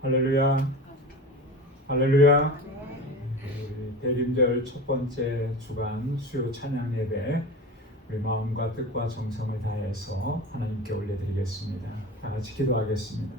할렐루야, 할렐루야. 대림절 첫 번째 주간 수요 찬양 예배, 우리 마음과 뜻과 정성을 다해서 하나님께 올려드리겠습니다. 다 같이 기도하겠습니다.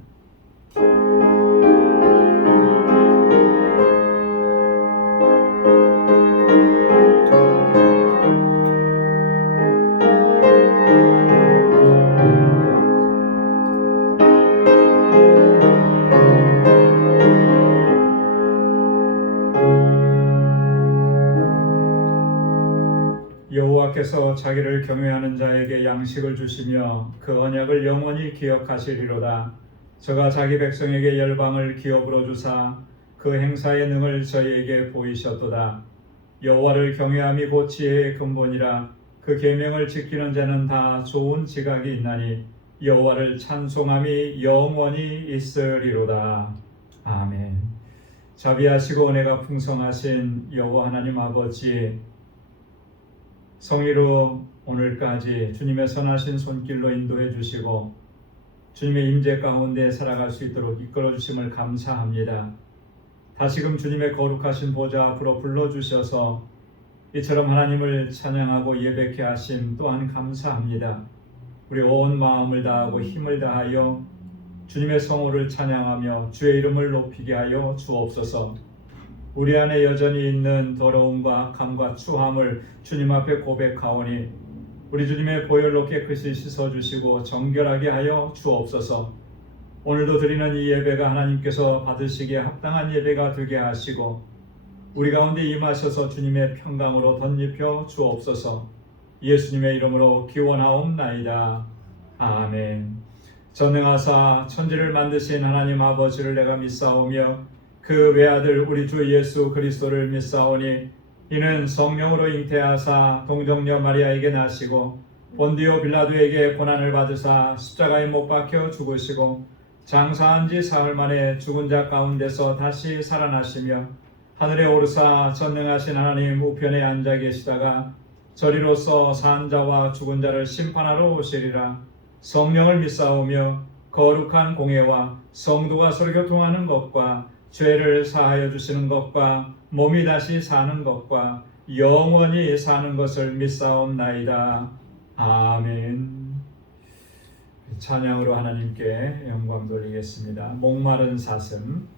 여호와께서 자기를 경외하는 자에게 양식을 주시며 그 언약을 영원히 기억하시리로다. 저가 자기 백성에게 열방을 기업으로 주사 그 행사의 능을 저희에게 보이셨도다. 여호와를 경외함이 곧 지혜의 근본이라. 그 계명을 지키는 자는 다 좋은 지각이 있나니 여호와를 찬송함이 영원히 있으리로다. 아멘. 자비하시고 은혜가 풍성하신 여호와 하나님 아버지, 성의로 오늘까지 주님의 선하신 손길로 인도해 주시고 주님의 임재 가운데 살아갈 수 있도록 이끌어 주심을 감사합니다. 다시금 주님의 거룩하신 보좌 앞으로 불러주셔서 이처럼 하나님을 찬양하고 예배케 하심 또한 감사합니다. 우리 온 마음을 다하고 힘을 다하여 주님의 성호를 찬양하며 주의 이름을 높이게 하여 주옵소서. 우리 안에 여전히 있는 더러움과 악함과 추함을 주님 앞에 고백하오니 우리 주님의 보혈로 깨끗이 씻어주시고 정결하게 하여 주옵소서. 오늘도 드리는 이 예배가 하나님께서 받으시기에 합당한 예배가 되게 하시고 우리 가운데 임하셔서 주님의 평강으로 덧입혀 주옵소서. 예수님의 이름으로 기원하옵나이다. 아멘. 전능하사 천지를 만드신 하나님 아버지를 내가 믿사오며 그 외아들 우리 주 예수 그리스도를 믿사오니 이는 성령으로 잉태하사 동정녀 마리아에게 나시고 본디오 빌라도에게 고난을 받으사 십자가에 못 박혀 죽으시고 장사한 지 사흘 만에 죽은 자 가운데서 다시 살아나시며 하늘에 오르사 전능하신 하나님 우편에 앉아 계시다가 저리로서 산 자와 죽은 자를 심판하러 오시리라. 성령을 믿사오며 거룩한 공회와 성도가 서로 교통하는 것과 죄를 사하여 주시는 것과 몸이 다시 사는 것과 영원히 사는 것을 믿사옵나이다. 아멘. 찬양으로 하나님께 영광 돌리겠습니다. 목마른 사슴.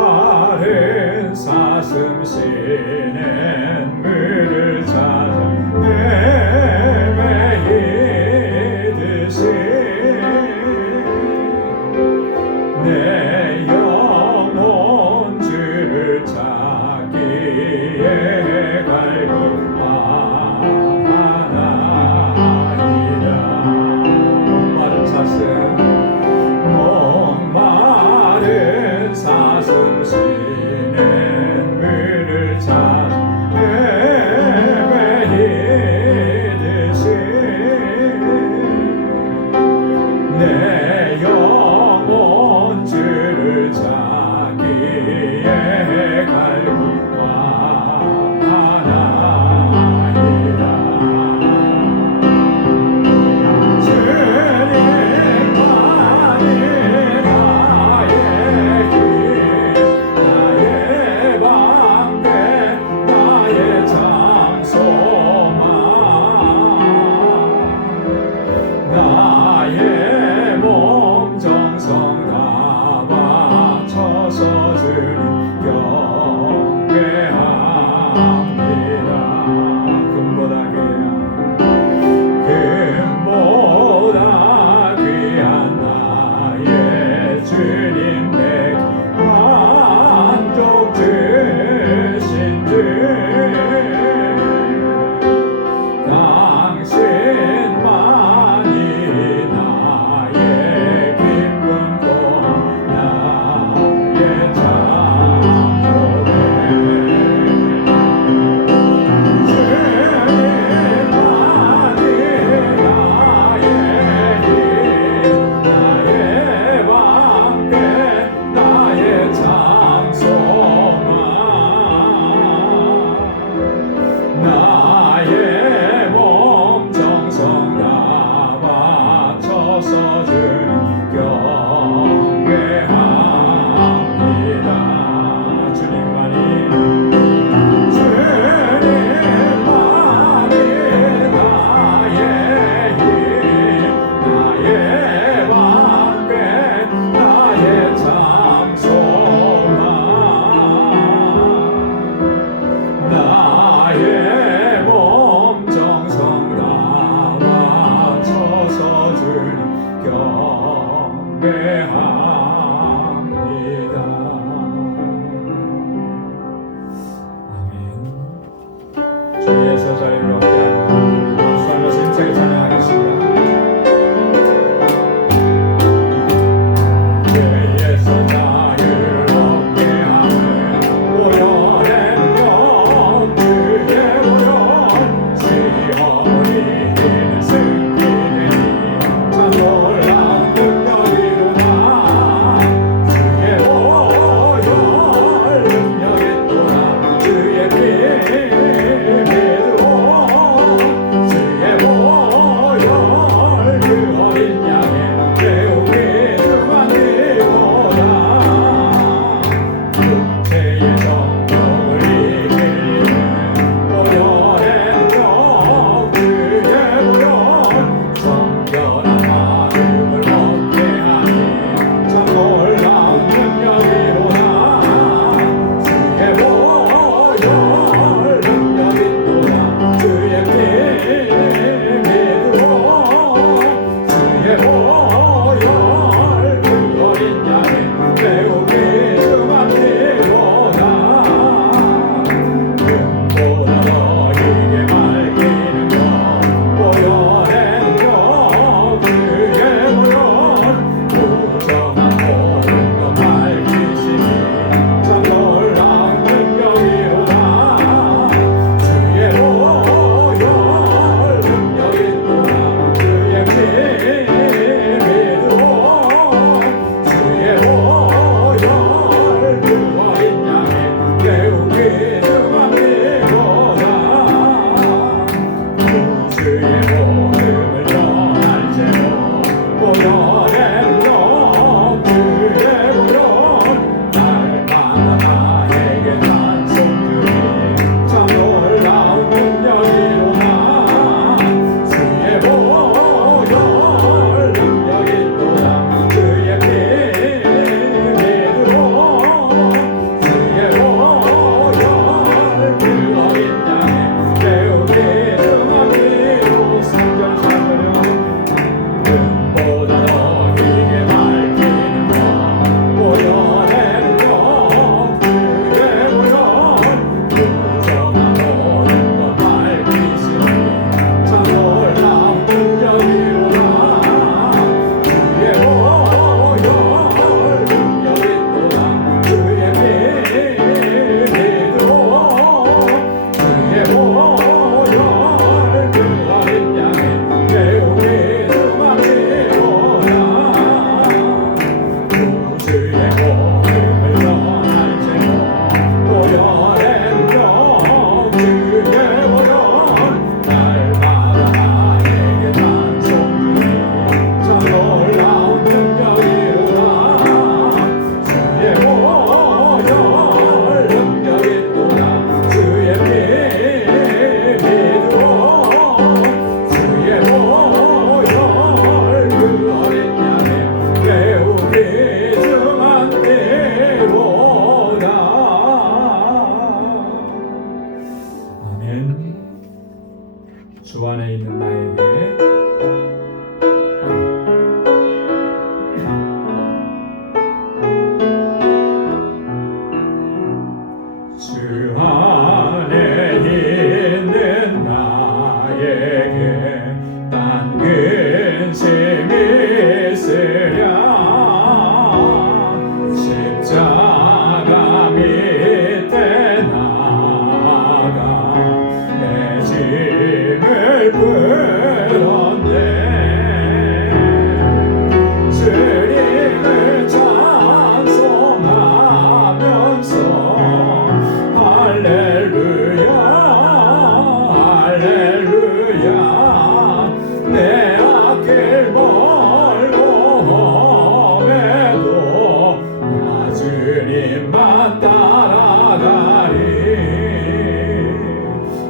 목마른 사슴 쉬는 물을 찾아 헤매이듯이 내 영혼 주를 찾기에 갈급하나이다. 목마른 사슴, 목마른 사슴 쉬는 물을 찾아 헤매이듯이 내 영혼 주를 찾기에 갈급하나이다. 주님만이 나의 길, 나의 방패, 나의 장소망, 나의 몸 정성 다 바쳐 매우 귀중한 피로다. 금보다 더 이게 밝히는 것 보여내는 것 주의 보혈 부정한 모든 것 밝히시니 참 놀라운 능력이로다. 주의 보혈 능력이 또다. 주의 피 믿으로 주의 보혈 그 어린 양의 매우 귀중한 피로다. 주의 복음을 전할지로 보혈의 것 주의 보혈 날마다 나에게 찬송주니 참 놀라운 능력이로다. 주의 보혈 능력이 또다. 주의 피 믿으로 주의 보혈 그 어린 양의 매우 귀중한 피로 성전 삼으려 금보다 더 이게 밝히는 것 보여내는 것 주의 보혈 부정한 모든 것 밝히시니 참 놀라운 능력이로다. 주의 보혈 능력이 또다. 주의 피 믿으로 주의 보혈 그 어린 양의 매우 귀중한 피로다. 주의 복음을 전할지로 보혈의 능력 주의 보혈 날마다 나에게 찬송주니 참 놀라운 능력이로다. 주의 보혈 능력이 또다. 주의 피 믿으로 주의 보혈 그 어린 양의 매우 귀중한 피로다. 아멘. 주 안에 있는 나에게 주 안에 있는 나에게 딴 근심이 있으랴. 십자가 밑에 나가 내 짐을 풀었네. 주님을 찬송하면서 할렐루야 할렐루야 내 앞길 멀고 험해도 나 주님만 따라가리.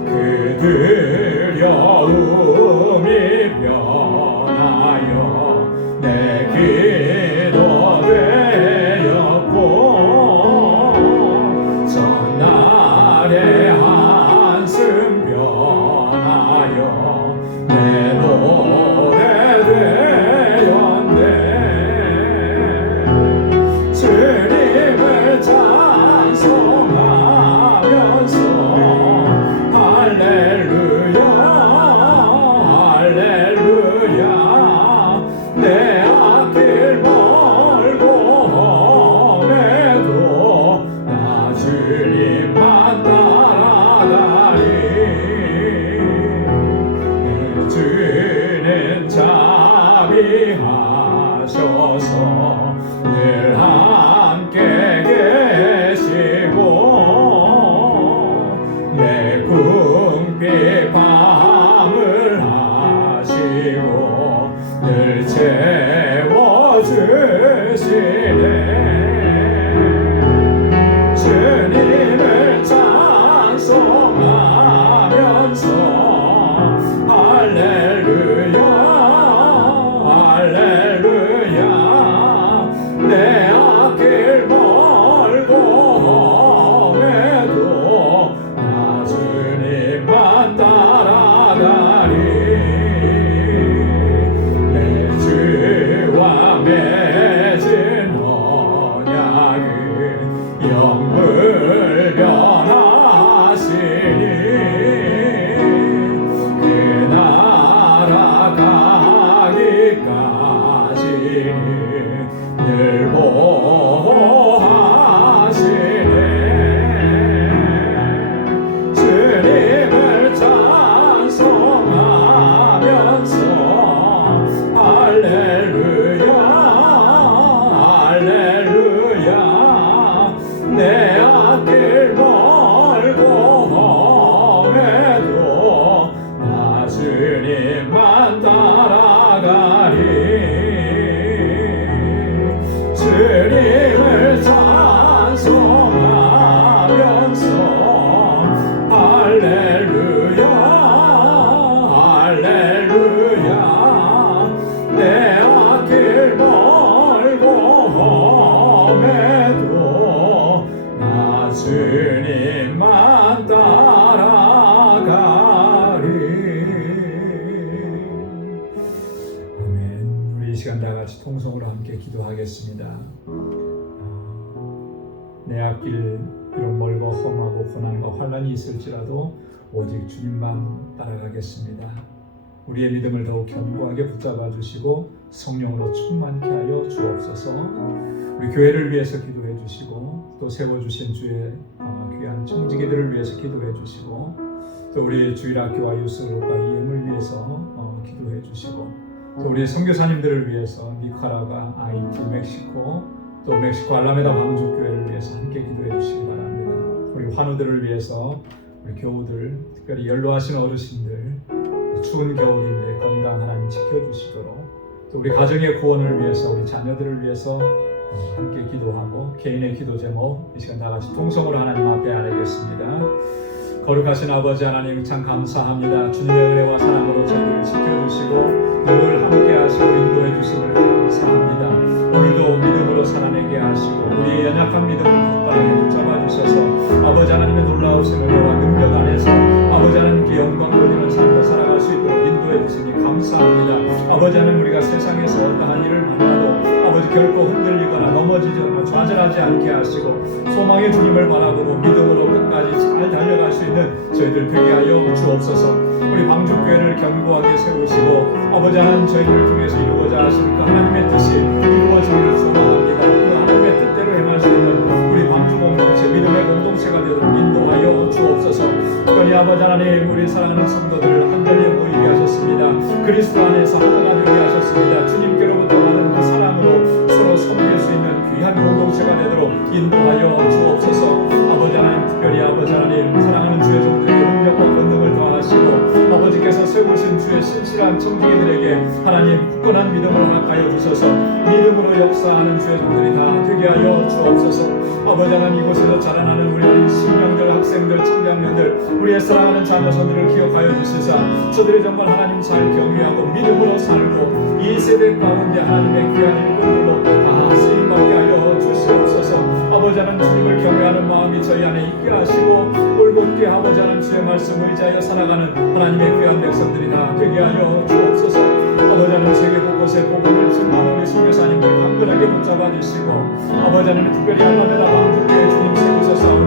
그 두려움이 변하여 내 기도 되었고 전날의 한숨 변하여 내 노래 되었네. 주님을 찬송하면서 내 앞길 멀고 험해도 나 주님만 따라가리. 주님을 찬송하면서 할렐루야 할렐루야. 내 앞길 멀고 험해도 나 주님만 따라가리. 아멘. 우리 이 시간 다 같이 통성으로 함께 기도하겠습니다. 내 앞길 비록 멀고 험하고 고난과 환난이 있을지라도 오직 주님만 따라가겠습니다. 우리의 믿음을 더욱 견고하게 붙잡아 주시고 성령으로 충만케 하여 주옵소서. 우리 교회를 위해서 기도해 주시고 또 세워주신 주의 귀한 청지기들을 위해서 기도해 주시고 또 우리 주일학교와 유스그룹과 EM을 위해서 기도해 주시고 또 우리 선교사님들을 위해서 니카라과 아이티, 멕시코 또 멕시코 알라메다 방주교회를 위해서 함께 기도해 주시기 바랍니다. 우리 환우들을 위해서 우리 교우들, 특별히 연로하신 어르신들, 추운 겨울인데 건강 하나님 지켜주시도록 또 우리 가정의 구원을 위해서 우리 자녀들을 위해서 함께 기도하고 개인의 기도 제목 이 시간 다 같이 통성으로 하나님 앞에 아뢰겠습니다. 거룩하신 아버지 하나님 참 감사합니다. 주님의 은혜와 사랑으로 저희들을 지켜주시고 늘 함께 하시고 인도해 주심을 감사합니다. 오늘도 믿음으로 살아내게 하시고 우리의 연약한 믿음을 굳건하게 붙잡아 주셔서 아버지 하나님의 놀라우신 은혜와 능력 안에서 아버지 하나님께 영광 돌리는 삶을 살아갈 수 있도록 인도해 주시니 감사합니다. 아버지 하나님 우리가 세상에서 어떠한 일을 만나도 아버지 결코 흔들리거나 넘어지거나 좌절하지 않게 하시고 소망의 주님을 바라보고 믿음으로 끝까지 잘 달려갈 수 있는 저희들 되게 하여 주옵소서. 우리 방주교회를 견고하게 세우시고 아버지 하나님 저희들을 통해서 이루고자 하시는 그 하나님의 뜻이 이루어지기를 소망합니다. 그 하나님의 뜻대로 행할 수 있는 우리 방주 공동체 믿음의 공동체가 되도록 인도하여 주옵소서. 특별히 아버지 하나님 우리 사랑하는 성도들을 한자리에 모이게 하셨습니다. 그리스도 안에서 하나가 되게 하셨습니다. 주님께로부터 받은 그 사랑으로 서로 섬길 수 있는 귀한 공동체가 되도록 인도하여 주옵소서. 아버지 하나님 특별히 아버지 하나님 사랑하는 주의 종들에게 능력과 권능을 더하시고 아버지께서 세우신 주의 신실한 청지기들에게 하나님 굳건한 믿음을 허락하여 주셔서 믿음으로 역사하는 주의 종들이 다 되게 하여 주옵소서. 아버지 하나님 이곳에서 자라나는 우리 어린 신령들 학생들 청장년들 우리의 사랑하는 자녀손들을 기억하여 주시사 저들이 정말 하나님 잘 경외하고 믿음으로 살고 이 세대 가운데 하나님의 귀한 일꾼들로 다 쓰임받게 하여 주시옵소서. 아버지 하나님 주님을 경외하는 마음이 저희 안에 있게 하시고 올곧게 아버지 하나님 주의 말씀 의지하여 살아가는 하나님의 귀한 백성들이 다 되게 하여 주옵소서. 아버지 하나님 세계 곳곳에 복음을 전하는 우리 선교사님들 간절하게 붙잡아 주시고 아버지 하나님 특별히 알라메다 방주교회 주님 세우셔서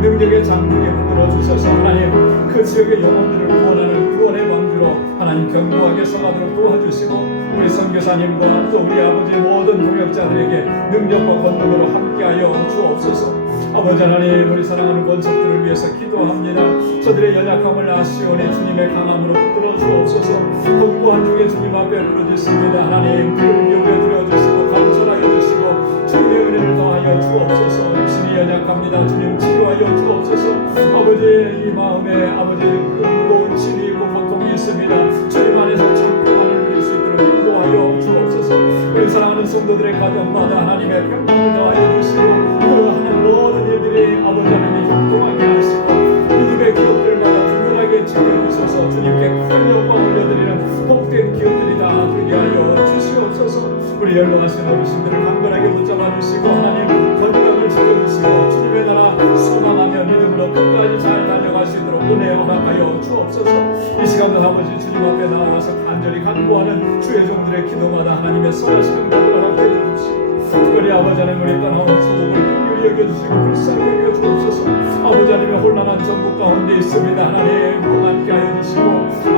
능력의 장중에 붙들어 주셔서 하나님 그 지역의 영혼들을 구원하는 구원의 방주로 하나님 견고하게 서가도록 도와주시고 우리 선교사님과 또 우리 아버지 모든 동역자들에게 능력과 권능으로 함께하여 주옵소서. 아버지 하나님 우리 사랑하는 권속들을 위해서 기도합니다. 저들의 연약함을 아시오니 주님의 강함으로 붙들어 주옵소서. 공고한 중에 주님 앞에 부르짖습니다. 하나님 그를 여겨 드려주시고 감찰하여 주시고 주님의 은혜를 더하여 주옵소서. 육신이 연약합니다. 주님 치료하여 주옵소서. 아버지 이 마음에 아버지 그 무거운 진이 있고 고통이 있습니다. 주님 안에서 참고만을 누릴 수 있도록 인도하여 주옵소서. 우리 사랑하는 성도들의 가정마다 하나님의 평강을 더하여 주시고 그러한 모든 일들이 아버지 하나님이 형통하게 하시고 믿음의 기업들마다 든든하게 지켜주셔서 주님께 큰 영광 올려드리는 복된 기업들이 다 되게 하여 주시옵소서. 우리 연로하신 어르신들을 강건하게 붙잡아 주시고 하나님 건강을 지켜주시고 주님의 나라 소망하며 믿음으로 끝까지 잘 달려갈 수 있도록 은혜 허락하여 주옵소서. 이 시간도 아버지 주님 앞에 나와서 간절히 간구하는 주의 종들의 기도마다 하나님의 선하시는 것을 허락해 주시고 특별히 아버지 하나님 우리 떠나온 소국을 긍휼히 여겨주시고 불쌍히 여겨주옵소서. 아버지 하나님의 혼란한 전국 가운데 있습니다. 하나님 함께 하여 주시고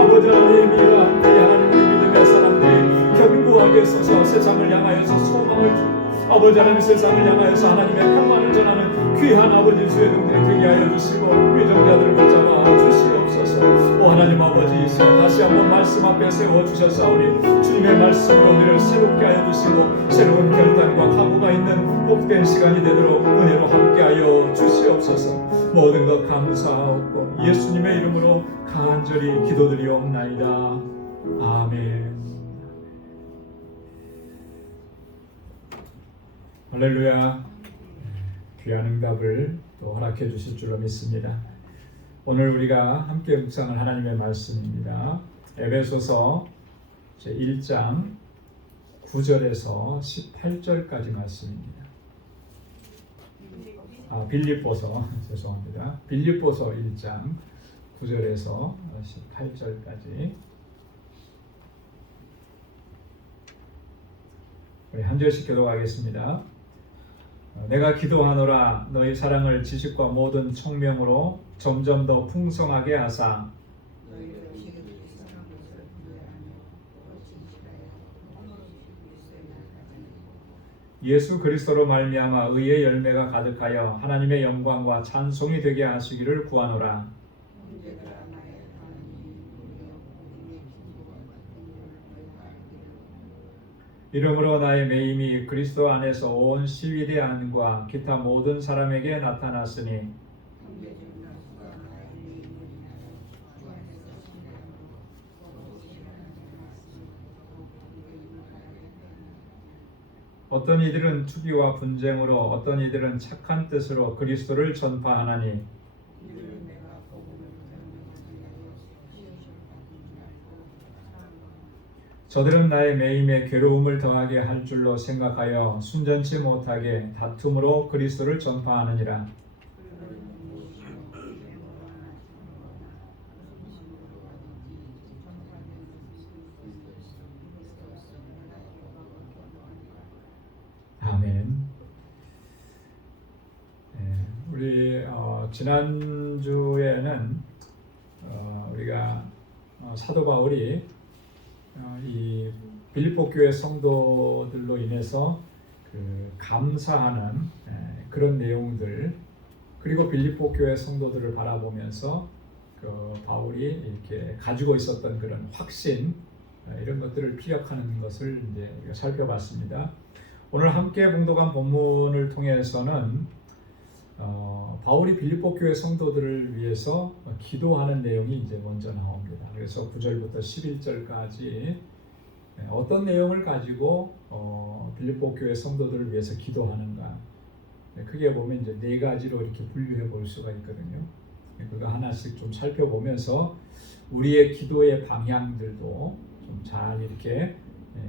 아버지 하나님 이러한 때에 하나님 우리 믿음의 사람들이 견고하게 서서 세상을 향하여서 소망을 주고 아버지 하나님 세상을 향하여서 하나님의 평안을 전하는 귀한 아버지 주의 종들이 되게 하여 주시고 위정자들을 붙잡아 주시옵소서. 오 하나님 아버지 이 시간 다시 한번 말씀 앞에 세워주셨사오니 주님의 말씀으로 우리를 새롭게 하여 주시고 새로운 결단과 각오가 있는 복된 시간이 되도록 은혜로 함께하여 주옵소서. 모든 것 감사하옵고 예수님의 이름으로 간절히 기도드리옵나이다. 아멘. 할렐루야. 귀한 응답을 또 허락해 주실 줄로 믿습니다. 오늘 우리가 함께 묵상할 하나님의 말씀입니다. 에베소서 제1장 9절에서 18절까지 말씀입니다. 빌립보서 죄송합니다. 빌립보서 1장 9절에서 18절까지 우리 한 절씩 교독하겠습니다. 내가 기도하노라 너희 사랑을 지식과 모든 총명으로 점점 더 풍성하게 하사 예수 그리스도로 말미암아 의의 열매가 가득하여 하나님의 영광과 찬송이 되게 하시기를 구하노라. 이러므로 나의 매임이 그리스도 안에서 온 시위대 안과 기타 모든 사람에게 나타났으니 어떤 이들은 투기와 분쟁으로 어떤 이들은 착한 뜻으로 그리스도를 전파하나니 저들은 나의 매임에 괴로움을 더하게 할 줄로 생각하여 순전치 못하게 다툼으로 그리스도를 전파하느니라. 아멘. 우리 지난주에는 우리가 사도 바울이 이 빌립보 교회 성도들로 인해서 감사하는 그런 내용들, 그리고 빌립보 교회 성도들을 바라보면서 바울이 이렇게 가지고 있었던 그런 확신, 이런 것들을 피력하는 것을 이제 우리가 살펴봤습니다. 오늘 함께 봉독한 본문을 통해서는 바울이 빌립보 교회 성도들을 위해서 기도하는 내용이 이제 먼저 나옵니다. 그래서 9절부터 11절까지 어떤 내용을 가지고 빌립보 교회 성도들을 위해서 기도하는가, 크게 보면 이제 네 가지로 이렇게 분류해 볼 수가 있거든요. 그거 하나씩 좀 살펴보면서 우리의 기도의 방향들도 좀 잘 이렇게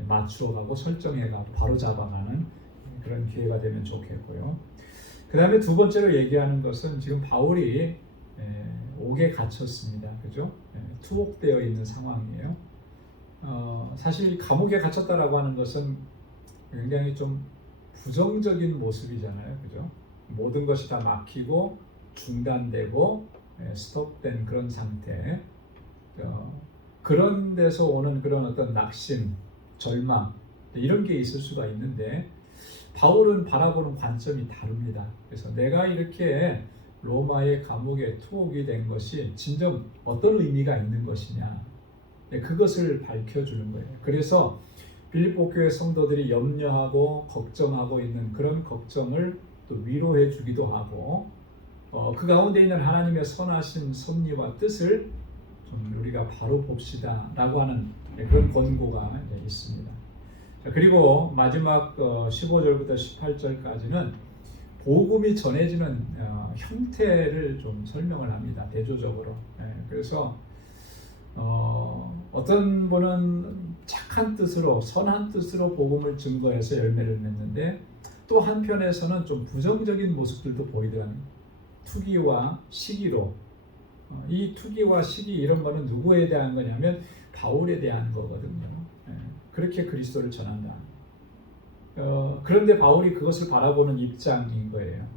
맞추어가고 설정해가고 바로 잡아가는 그런 기회가 되면 좋겠고요. 그 다음에 두 번째로 얘기하는 것은 지금 바울이 옥에 갇혔습니다. 그죠? 투옥되어 있는 상황이에요. 사실 감옥에 갇혔다라고 하는 것은 굉장히 좀 부정적인 모습이잖아요. 그죠? 모든 것이 다 막히고 중단되고 스톱된 그런 상태. 그런 데서 오는 그런 어떤 낙심, 절망, 이런 게 있을 수가 있는데 바울은 바라보는 관점이 다릅니다. 그래서 내가 이렇게 로마의 감옥에 투옥이 된 것이 진정 어떤 의미가 있는 것이냐, 그것을 밝혀주는 거예요. 그래서 빌립보 교회 성도들이 염려하고 걱정하고 있는 그런 걱정을 또 위로해 주기도 하고, 그 가운데 있는 하나님의 선하신 섭리와 뜻을 좀 우리가 바로 봅시다 라고 하는 그런 권고가 있습니다. 그리고 마지막 15절부터 18절까지는 복음이 전해지는 형태를 좀 설명을 합니다. 대조적으로. 그래서 어떤 분은 착한 뜻으로, 선한 뜻으로 복음을 증거해서 열매를 맺는데, 또 한편에서는 좀 부정적인 모습들도 보이더라고요. 투기와 시기로. 이 투기와 시기 이런 거는 누구에 대한 거냐면 바울에 대한 거거든요. 그렇게 그리스도를 전한다. 그런데 바울이 그것을 바라보는 입장인 거예요.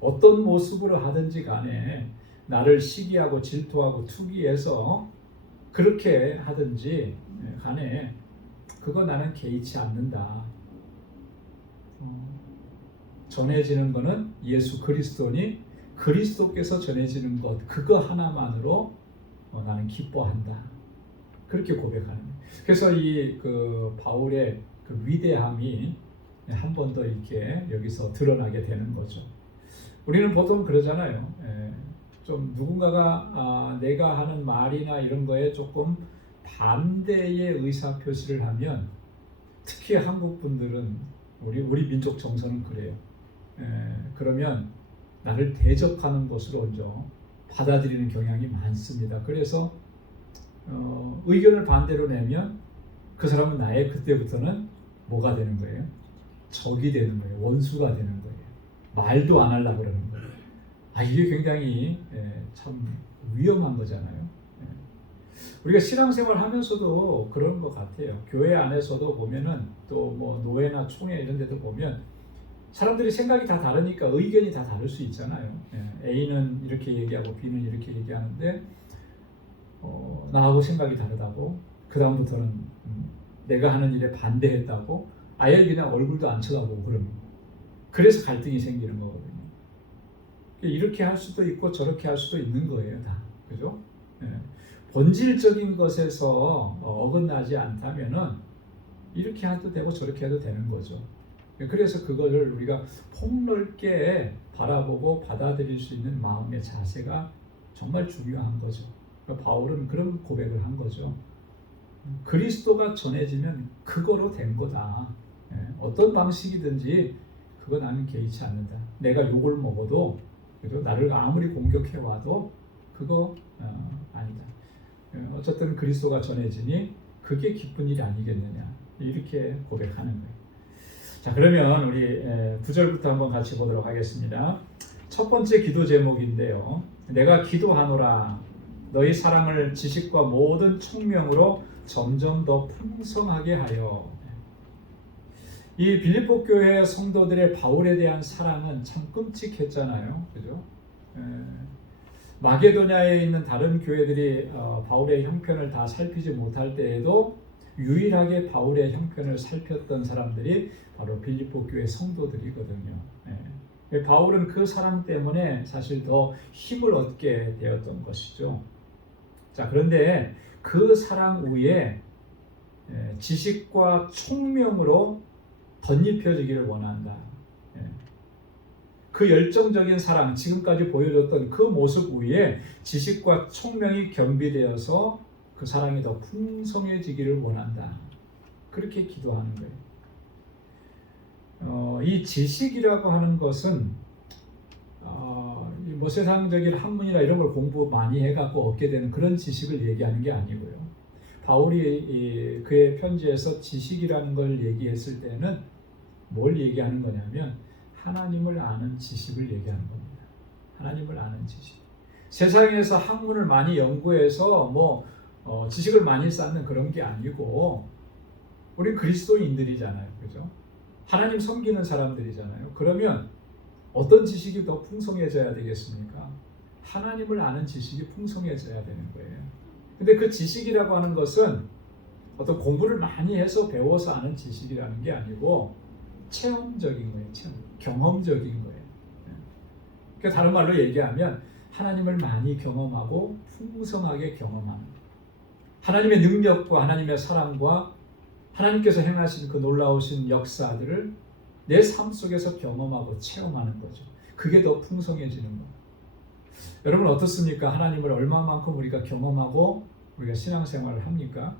어떤 모습으로 하든지 간에 나를 시기하고 질투하고 투기해서 그렇게 하든지 간에 그거 나는 개의치 않는다. 전해지는 거는 예수 그리스도니 그리스도께서 전해지는 것, 그거 하나만으로 나는 기뻐한다. 그렇게 고백하는 거예요. 그래서 이 바울의 그 위대함이 한 번 더 이렇게 여기서 드러나게 되는 거죠. 우리는 보통 그러잖아요. 좀 누군가가 내가 하는 말이나 이런 거에 조금 반대의 의사 표시를 하면, 특히 한국 분들은 우리 민족 정서는 그래요. 그러면 나를 대적하는 것으로 먼저 받아들이는 경향이 많습니다. 그래서 의견을 반대로 내면 그 사람은 나의 그때부터는 뭐가 되는 거예요? 적이 되는 거예요. 원수가 되는 거예요. 말도 안 하려고 그러는 거예요. 이게 굉장히 참 위험한 거잖아요. 우리가 신앙생활 하면서도 그런 것 같아요. 교회 안에서도 보면은 또 뭐 노회나 총회 이런 데도 보면 사람들이 생각이 다 다르니까 의견이 다 다를 수 있잖아요. A는 이렇게 얘기하고 B는 이렇게 얘기하는데 나하고 생각이 다르다고, 그 다음부터는 내가 하는 일에 반대했다고, 아예 그냥 얼굴도 안 쳐다보고 그러면, 그래서 갈등이 생기는 거거든요. 이렇게 할 수도 있고 저렇게 할 수도 있는 거예요, 다. 그죠? 본질적인 것에서 어긋나지 않다면은 이렇게 해도 되고 저렇게 해도 되는 거죠. 그래서 그거를 우리가 폭넓게 바라보고 받아들일 수 있는 마음의 자세가 정말 중요한 거죠. 그러니까 바울은 그런 고백을 한 거죠. 그리스도가 전해지면 그거로 된 거다. 어떤 방식이든지 그거 나는 개의치 않는다. 내가 욕을 먹어도, 그죠? 나를 아무리 공격해 와도 그거 아니다. 어쨌든 그리스도가 전해지니 그게 기쁜 일이 아니겠느냐, 이렇게 고백하는 거예요. 자, 그러면 우리 9절부터 한번 같이 보도록 하겠습니다. 첫 번째 기도 제목인데요. 내가 기도하노라 너희 사랑을 지식과 모든 총명으로 점점 더 풍성하게 하여. 이 빌립보 교회 성도들의 바울에 대한 사랑은 참 끔찍했잖아요. 그죠? 마게도냐에 있는 다른 교회들이 바울의 형편을 다 살피지 못할 때에도 유일하게 바울의 형편을 살폈던 사람들이 바로 빌립보 교회 성도들이거든요. 바울은 그 사랑 때문에 사실 더 힘을 얻게 되었던 것이죠. 자, 그런데 그 사랑 위에 지식과 총명으로 덧입혀지기를 원한다. 그 열정적인 사랑, 지금까지 보여줬던 그 모습 위에 지식과 총명이 겸비되어서 그 사랑이 더 풍성해지기를 원한다. 그렇게 기도하는 거예요. 이 지식이라고 하는 것은 뭐 세상적인 학문이나 이런 걸 공부 많이 해갖고 얻게 되는 그런 지식을 얘기하는 게 아니고요. 바울이 그의 편지에서 지식이라는 걸 얘기했을 때는 뭘 얘기하는 거냐면 하나님을 아는 지식을 얘기하는 겁니다. 하나님을 아는 지식. 세상에서 학문을 많이 연구해서 뭐 지식을 많이 쌓는 그런 게 아니고, 우리 그리스도인들이잖아요. 그죠? 하나님 섬기는 사람들이잖아요. 그러면 어떤 지식이 더 풍성해져야 되겠습니까? 하나님을 아는 지식이 풍성해져야 되는 거예요. 근데 그 지식이라고 하는 것은 어떤 공부를 많이 해서 배워서 아는 지식이라는 게 아니고 체험적인 거예요. 경험적인 거예요. 그러니까 다른 말로 얘기하면 하나님을 많이 경험하고 풍성하게 경험하는, 하나님의 능력과 하나님의 사랑과 하나님께서 행하신 그 놀라우신 역사들을 내 삶 속에서 경험하고 체험하는 거죠. 그게 더 풍성해지는 거예요. 여러분 어떻습니까? 하나님을 얼마만큼 우리가 경험하고 우리가 신앙생활을 합니까?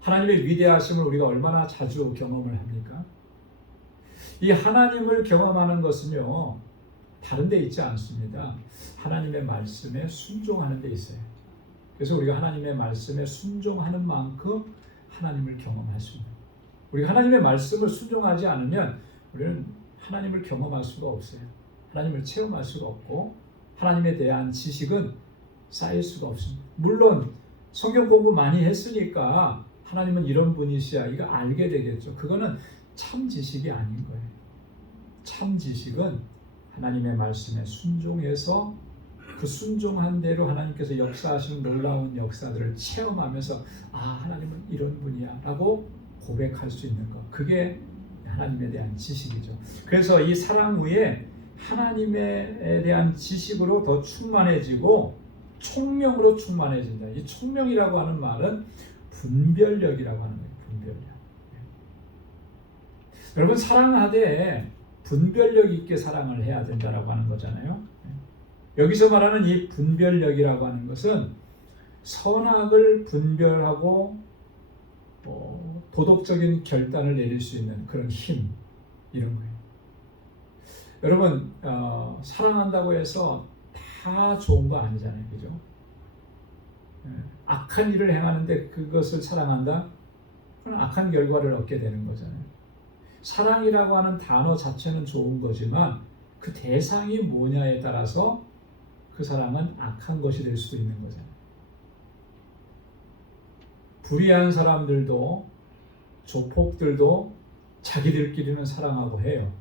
하나님의 위대하심을 우리가 얼마나 자주 경험을 합니까? 이 하나님을 경험하는 것은요, 다른 데 있지 않습니다. 하나님의 말씀에 순종하는 데 있어요. 그래서 우리가 하나님의 말씀에 순종하는 만큼 하나님을 경험할 수 있는, 우리가 하나님의 말씀을 순종하지 않으면 우리는 하나님을 경험할 수가 없어요. 하나님을 체험할 수가 없고 하나님에 대한 지식은 쌓일 수가 없습니다. 물론 성경 공부 많이 했으니까 하나님은 이런 분이시야 이거 알게 되겠죠. 그거는 참 지식이 아닌 거예요. 참 지식은 하나님의 말씀에 순종해서 그 순종한 대로 하나님께서 역사하시는 놀라운 역사들을 체험하면서 하나님은 이런 분이야 라고 고백할 수 있는 것, 그게 하나님에 대한 지식이죠. 그래서 이 사랑 위에 하나님에 대한 지식으로 더 충만해지고 총명으로 충만해진다. 이 총명이라고 하는 말은 분별력이라고 하는 거예요. 분별력. 여러분 사랑하되 분별력 있게 사랑을 해야 된다라고 하는 거잖아요. 여기서 말하는 이 분별력이라고 하는 것은 선악을 분별하고 도덕적인 결단을 내릴 수 있는 그런 힘, 이런 거예요. 여러분, 사랑한다고 해서 다 좋은 거 아니잖아요, 그죠? 악한 일을 행하는데 그것을 사랑한다? 그건 악한 결과를 얻게 되는 거잖아요. 사랑이라고 하는 단어 자체는 좋은 거지만 그 대상이 뭐냐에 따라서 그 사랑은 악한 것이 될 수도 있는 거잖아요. 불의한 사람들도, 조폭들도 자기들끼리는 사랑하고 해요.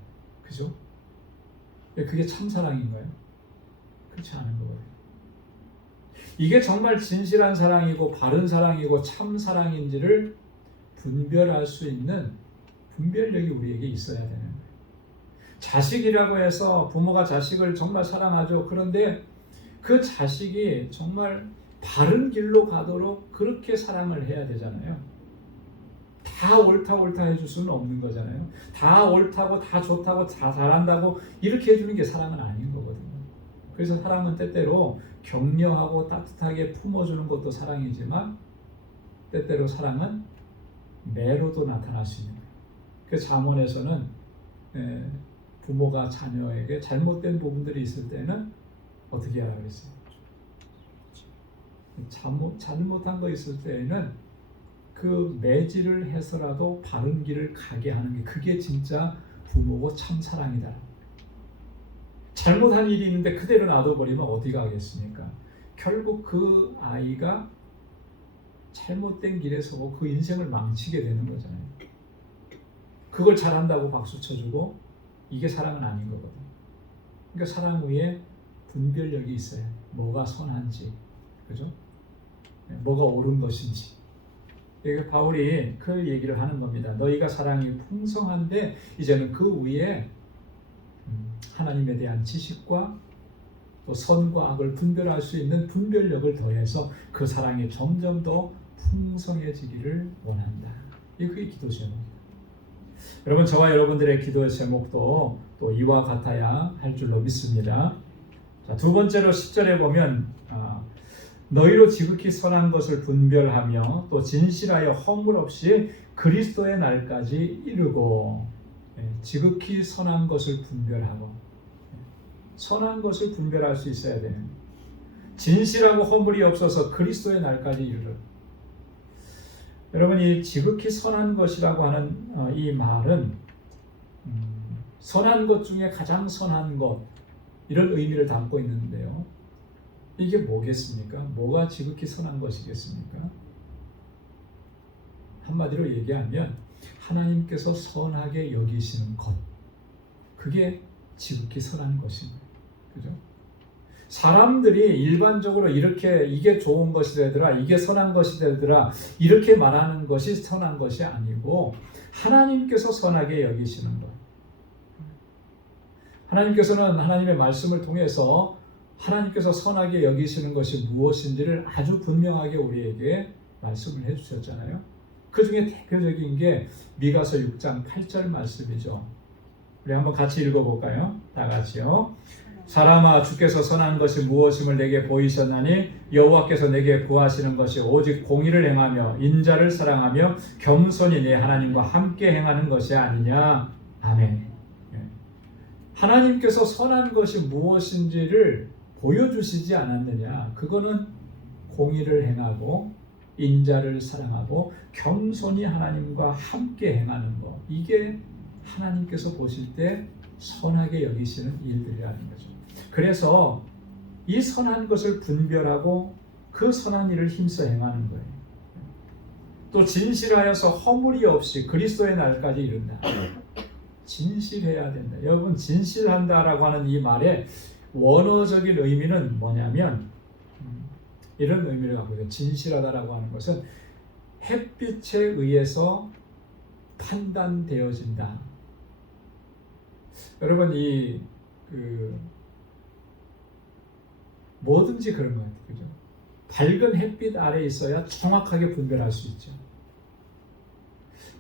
그죠? 그게 참 사랑인가요? 그렇지 않은 거예요. 이게 정말 진실한 사랑이고 바른 사랑이고 참 사랑인지를 분별할 수 있는 분별력이 우리에게 있어야 되는 거예요. 자식이라고 해서 부모가 자식을 정말 사랑하죠. 그런데 그 자식이 정말 바른 길로 가도록 그렇게 사랑을 해야 되잖아요. 다 옳다 해줄 수는 없는 거잖아요. 다 옳다고 다 좋다고 다 잘한다고 이렇게 해주는 게 사랑은 아닌 거거든요. 그래서 사랑은 때때로 격려하고 따뜻하게 품어주는 것도 사랑이지만 때때로 사랑은 매로도 나타날 수 있는 거예요. 그 잠언에서는 부모가 자녀에게 잘못된 부분들이 있을 때는 어떻게 하라고 그랬어요? 잘못한 거 있을 때에는 그 매질을 해서라도 바른 길을 가게 하는 게 그게 진짜 부모고 참 사랑이다. 잘못한 일이 있는데 그대로 놔둬버리면 어디 가겠습니까? 결국 그 아이가 잘못된 길에 서고 그 인생을 망치게 되는 거잖아요. 그걸 잘한다고 박수 쳐주고 이게 사랑은 아닌 거거든요. 그러니까 사랑 위에 분별력이 있어요. 뭐가 선한지, 그죠? 뭐가 옳은 것인지. 그러니까 바울이 그 얘기를 하는 겁니다. 너희가 사랑이 풍성한데 이제는 그 위에 하나님에 대한 지식과 또 선과 악을 분별할 수 있는 분별력을 더해서 그 사랑이 점점 더 풍성해지기를 원한다. 그게 기도 제목입니다. 여러분, 저와 여러분들의 기도의 제목도 또 이와 같아야 할 줄로 믿습니다. 자, 두 번째로 10절에 보면 너희로 지극히 선한 것을 분별하며 또 진실하여 허물 없이 그리스도의 날까지 이르고. 지극히 선한 것을 분별하고 선한 것을 분별할 수 있어야 되는, 진실하고 허물이 없어서 그리스도의 날까지 이르러. 여러분, 이 지극히 선한 것이라고 하는 이 말은 선한 것 중에 가장 선한 것, 이런 의미를 담고 있는데요. 이게 뭐겠습니까? 뭐가 지극히 선한 것이겠습니까? 한마디로 얘기하면 하나님께서 선하게 여기시는 것, 그게 지극히 선한 것입니다. 그죠? 사람들이 일반적으로 이렇게 이게 좋은 것이 되더라, 이게 선한 것이 되더라, 이렇게 말하는 것이 선한 것이 아니고 하나님께서 선하게 여기시는 것. 하나님께서는 하나님의 말씀을 통해서 하나님께서 선하게 여기시는 것이 무엇인지를 아주 분명하게 우리에게 말씀을 해주셨잖아요. 그 중에 대표적인 게 미가서 6장 8절 말씀이죠. 우리 한번 같이 읽어볼까요? 다 같이요. 사람아, 주께서 선한 것이 무엇임을 내게 보이셨나니 여호와께서 내게 구하시는 것이 오직 공의를 행하며 인자를 사랑하며 겸손히 내 하나님과 함께 행하는 것이 아니냐. 아멘. 하나님께서 선한 것이 무엇인지를 보여주시지 않았느냐. 그거는 공의를 행하고 인자를 사랑하고 겸손히 하나님과 함께 행하는 것, 이게 하나님께서 보실 때 선하게 여기시는 일들이라는 거죠. 그래서 이 선한 것을 분별하고 그 선한 일을 힘써 행하는 거예요. 또 진실하여서 허물이 없이 그리스도의 날까지 이른다. 진실해야 된다. 여러분, 진실한다라고 하는 이 말의 원어적인 의미는 뭐냐면 이런 의미를 갖고 있어요. 진실하다라고 하는 것은 햇빛에 의해서 판단되어진다. 여러분, 뭐든지 그런 것 같아요. 그죠? 밝은 햇빛 아래 있어야 정확하게 분별할 수 있죠.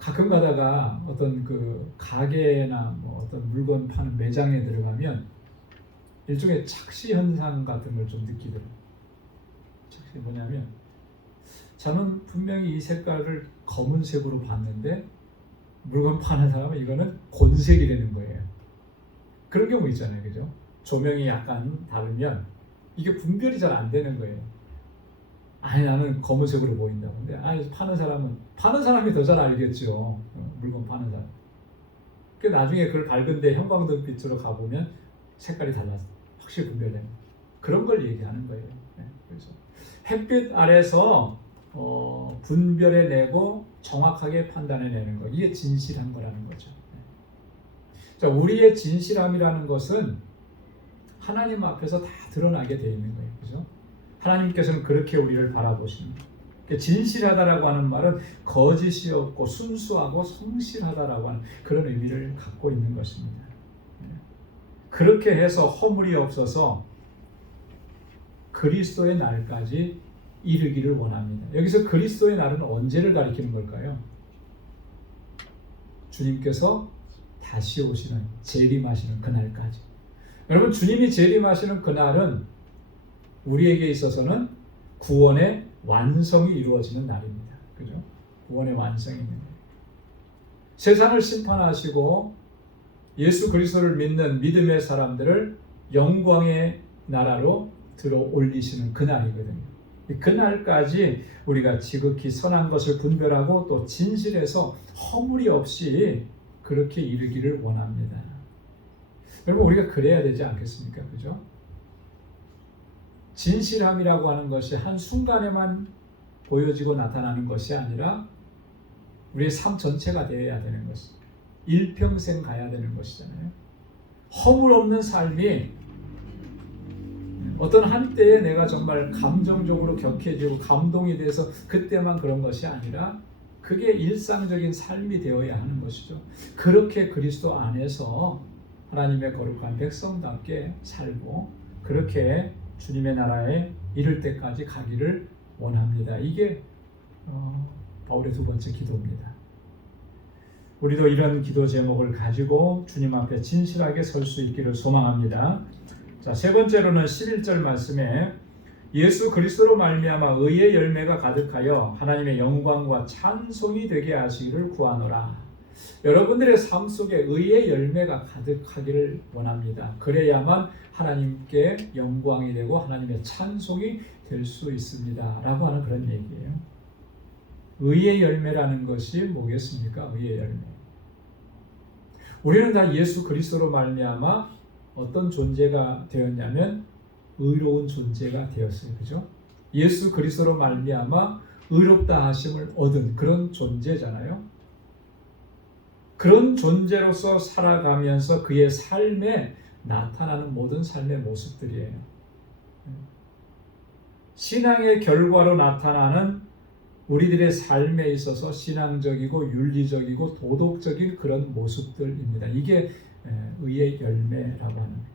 가끔 가다가 어떤 그 가게나 뭐 어떤 물건 파는 매장에 들어가면 일종의 착시 현상 같은 걸 좀 느끼더라고요. 착시 뭐냐면 저는 분명히 이 색깔을 검은색으로 봤는데 물건 파는 사람은 이거는 곤색이라는 거예요. 그런 경우 있잖아요, 그죠? 조명이 약간 다르면 이게 분별이 잘 안 되는 거예요. 아니 나는 검은색으로 보인다고. 근데 파는 사람이 더 잘 알겠죠. 물건 파는 사람. 그 나중에 그걸 밝은데 형광등 빛으로 가보면 색깔이 달라서 확실히 분별되는 그런 걸 얘기하는 거예요. 그래서 햇빛 아래서 분별해내고 정확하게 판단해내는 거, 이게 진실한 거라는 거죠. 자, 우리의 진실함이라는 것은 하나님 앞에서 다 드러나게 되어 있는 거예요. 그죠? 하나님께서는 그렇게 우리를 바라보시는 거예요. 진실하다라고 하는 말은 거짓이 없고 순수하고 성실하다라고 하는 그런 의미를 갖고 있는 것입니다. 그렇게 해서 허물이 없어서 그리스도의 날까지 이르기를 원합니다. 여기서 그리스도의 날은 언제를 가리키는 걸까요? 주님께서 다시 오시는, 재림하시는 그날까지. 여러분, 주님이 재림하시는 그날은 우리에게 있어서는 구원의 완성이 이루어지는 날입니다. 그죠? 구원의 완성이 있는 거예요. 세상을 심판하시고 예수 그리스도를 믿는 믿음의 사람들을 영광의 나라로 들어 올리시는 그날이거든요. 그날까지 우리가 지극히 선한 것을 분별하고 또 진실해서 허물이 없이 그렇게 이르기를 원합니다. 여러분, 우리가 그래야 되지 않겠습니까? 그죠? 진실함이라고 하는 것이 한순간에만 보여지고 나타나는 것이 아니라 우리의 삶 전체가 되어야 되는 것입니다. 일평생 가야 되는 것이잖아요. 허물 없는 삶이 어떤 한때에 내가 정말 감정적으로 격해지고 감동이 돼서 그때만 그런 것이 아니라 그게 일상적인 삶이 되어야 하는 것이죠. 그렇게 그리스도 안에서 하나님의 거룩한 백성답게 살고 그렇게 주님의 나라에 이를 때까지 가기를 원합니다. 이게 바울의 두 번째 기도입니다. 우리도 이런 기도 제목을 가지고 주님 앞에 진실하게 설 수 있기를 소망합니다. 자, 세 번째로는 11절 말씀에 예수 그리스도로 말미암아 의의 열매가 가득하여 하나님의 영광과 찬송이 되게 하시기를 구하노라. 여러분들의 삶 속에 의의 열매가 가득하기를 원합니다. 그래야만 하나님께 영광이 되고 하나님의 찬송이 될 수 있습니다. 라고 하는 그런 얘기예요. 의의 열매라는 것이 뭐겠습니까? 의의 열매. 우리는 다 예수 그리스도로 말미암아 어떤 존재가 되었냐면 의로운 존재가 되었어요. 그죠? 예수 그리스도로 말미암아 의롭다 하심을 얻은 그런 존재잖아요. 그런 존재로서 살아가면서 그의 삶에 나타나는 모든 삶의 모습들이에요. 신앙의 결과로 나타나는 우리들의 삶에 있어서 신앙적이고 윤리적이고 도덕적인 그런 모습들입니다. 이게 의의 열매라고 하는 거예요.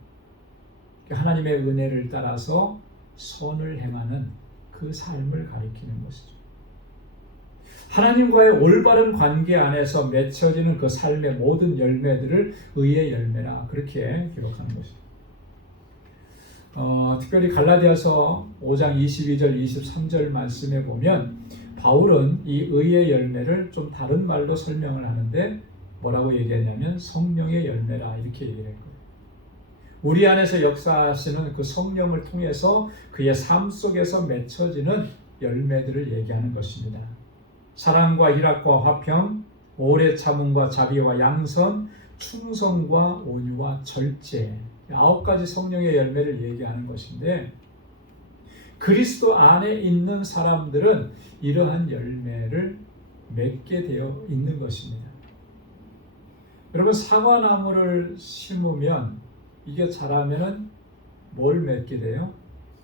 하나님의 은혜를 따라서 선을 행하는 그 삶을 가리키는 것이죠. 하나님과의 올바른 관계 안에서 맺혀지는 그 삶의 모든 열매들을 의의 열매라 그렇게 기록하는 것이죠. 특별히 갈라디아서 5장 22절 23절 말씀에 보면 바울은 이 의의 열매를 좀 다른 말로 설명을 하는데 뭐라고 얘기했냐면 성령의 열매라 이렇게 얘기를 했거든요. 우리 안에서 역사하시는 그 성령을 통해서 그의 삶 속에서 맺혀지는 열매들을 얘기하는 것입니다. 사랑과 희락과 화평, 오래 참음과 자비와 양선, 충성과 온유와 절제, 9가지 성령의 열매를 얘기하는 것인데 그리스도 안에 있는 사람들은 이러한 열매를 맺게 되어 있는 것입니다. 여러분, 사과나무를 심으면 이게 자라면은 뭘 맺게 돼요?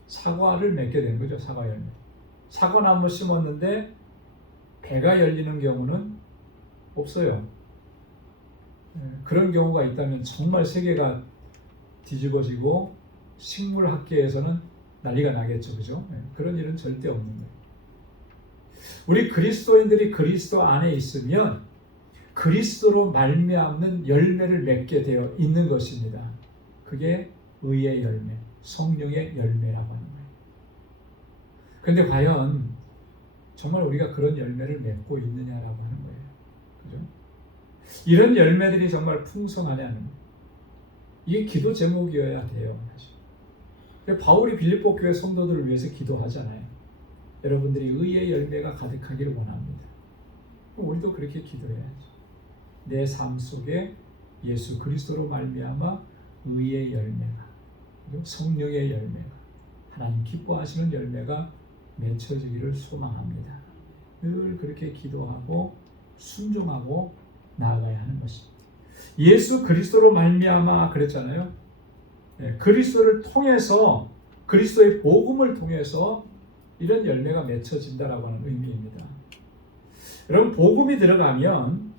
사과를 맺게 되는 거죠. 사과 열매. 사과나무 심었는데 배가 열리는 경우는 없어요. 그런 경우가 있다면 정말 세계가 뒤집어지고 식물학계에서는 난리가 나겠죠. 그죠? 그런 일은 절대 없는 거예요. 우리 그리스도인들이 그리스도 안에 있으면 그리스도로 말미암는 열매를 맺게 되어 있는 것입니다. 그게 의의 열매, 성령의 열매라고 하는 거예요. 그런데 과연 정말 우리가 그런 열매를 맺고 있느냐라고 하는 거예요. 그죠? 이런 열매들이 정말 풍성하냐는 거예요. 이게 기도 제목이어야 돼요. 사실. 바울이 빌립보 교회 성도들을 위해서 기도하잖아요. 여러분들이 의의 열매가 가득하기를 원합니다. 우리도 그렇게 기도해야죠. 내 삶 속에 예수 그리스도로 말미암아 의의 열매가, 성령의 열매가, 하나님 기뻐하시는 열매가 맺혀지기를 소망합니다. 늘 그렇게 기도하고 순종하고 나아가야 하는 것입니다. 예수 그리스도로 말미암아 그랬잖아요. 그리스도를 통해서, 그리스도의 복음을 통해서 이런 열매가 맺혀진다라고 하는 의미입니다. 여러분, 복음이 들어가면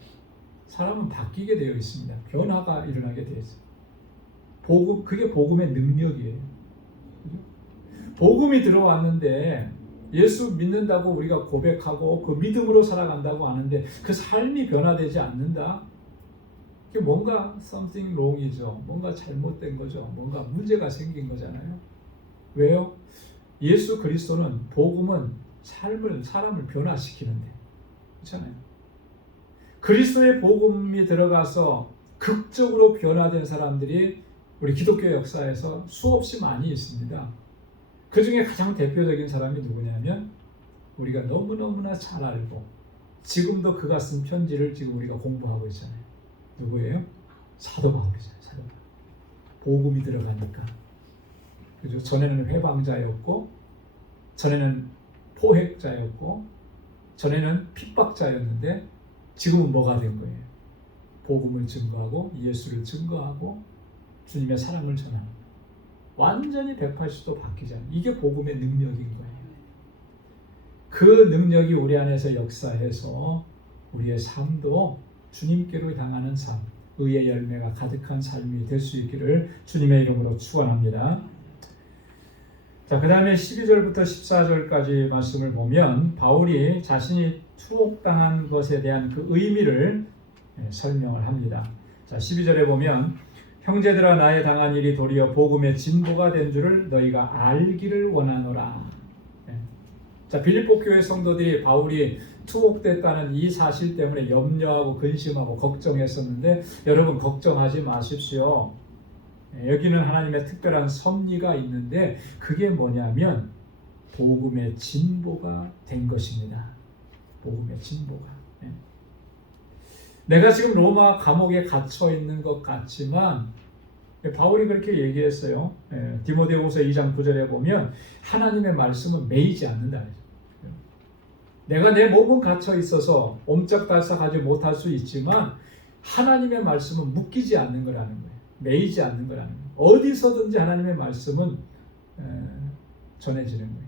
사람은 바뀌게 되어 있습니다. 변화가 일어나게 되어 있어요. 복음, 그게 복음의 능력이에요. 복음이 들어왔는데 예수 믿는다고 우리가 고백하고 그 믿음으로 살아간다고 하는데 그 삶이 변화되지 않는다? 그게 뭔가 something wrong이죠. 뭔가 잘못된 거죠. 뭔가 문제가 생긴 거잖아요. 왜요? 예수 그리스도는, 복음은 사람을 변화시키는데, 그렇잖아요. 그리스도의 복음이 들어가서 극적으로 변화된 사람들이 우리 기독교 역사에서 수없이 많이 있습니다. 그 중에 가장 대표적인 사람이 누구냐면 우리가 너무너무나 잘 알고 지금도 그가 쓴 편지를 지금 우리가 공부하고 있잖아요. 누구예요? 사도 바울이잖아요. 사도 바울. 복음이 들어가니까. 그죠? 전에는 회방자였고, 전에는 포획자였고, 전에는 핍박자였는데 지금은 뭐가 된 거예요? 복음을 증거하고 예수를 증거하고 주님의 사랑을 전하는, 완전히 180도 바뀌잖아요. 이게 복음의 능력인 거예요. 그 능력이 우리 안에서 역사해서 우리의 삶도 주님께로 향하는 삶, 의의 열매가 가득한 삶이 될 수 있기를 주님의 이름으로 축원합니다. 자, 그 다음에 12절부터 14절까지 말씀을 보면 바울이 자신이 투옥당한 것에 대한 그 의미를 설명을 합니다. 자, 12절에 보면 형제들아, 나의 당한 일이 도리어 복음의 진보가 된 줄을 너희가 알기를 원하노라. 자, 빌립보 교회 성도들이 바울이 투옥됐다는 이 사실 때문에 염려하고 근심하고 걱정했었는데, 여러분 걱정하지 마십시오. 여기는 하나님의 특별한 섭리가 있는데 그게 뭐냐면 복음의 진보가 된 것입니다. 복음의 진보가. 내가 지금 로마 감옥에 갇혀 있는 것 같지만 바울이 그렇게 얘기했어요. 디모데후서 2장 9절에 보면 하나님의 말씀은 매이지 않는다. 내가 내 몸은 갇혀 있어서 옴짝달싹하지 못할 수 있지만 하나님의 말씀은 묶이지 않는 거라는 거예요. 매이지 않는 거라는 거예요. 어디서든지 하나님의 말씀은 전해지는 거예요.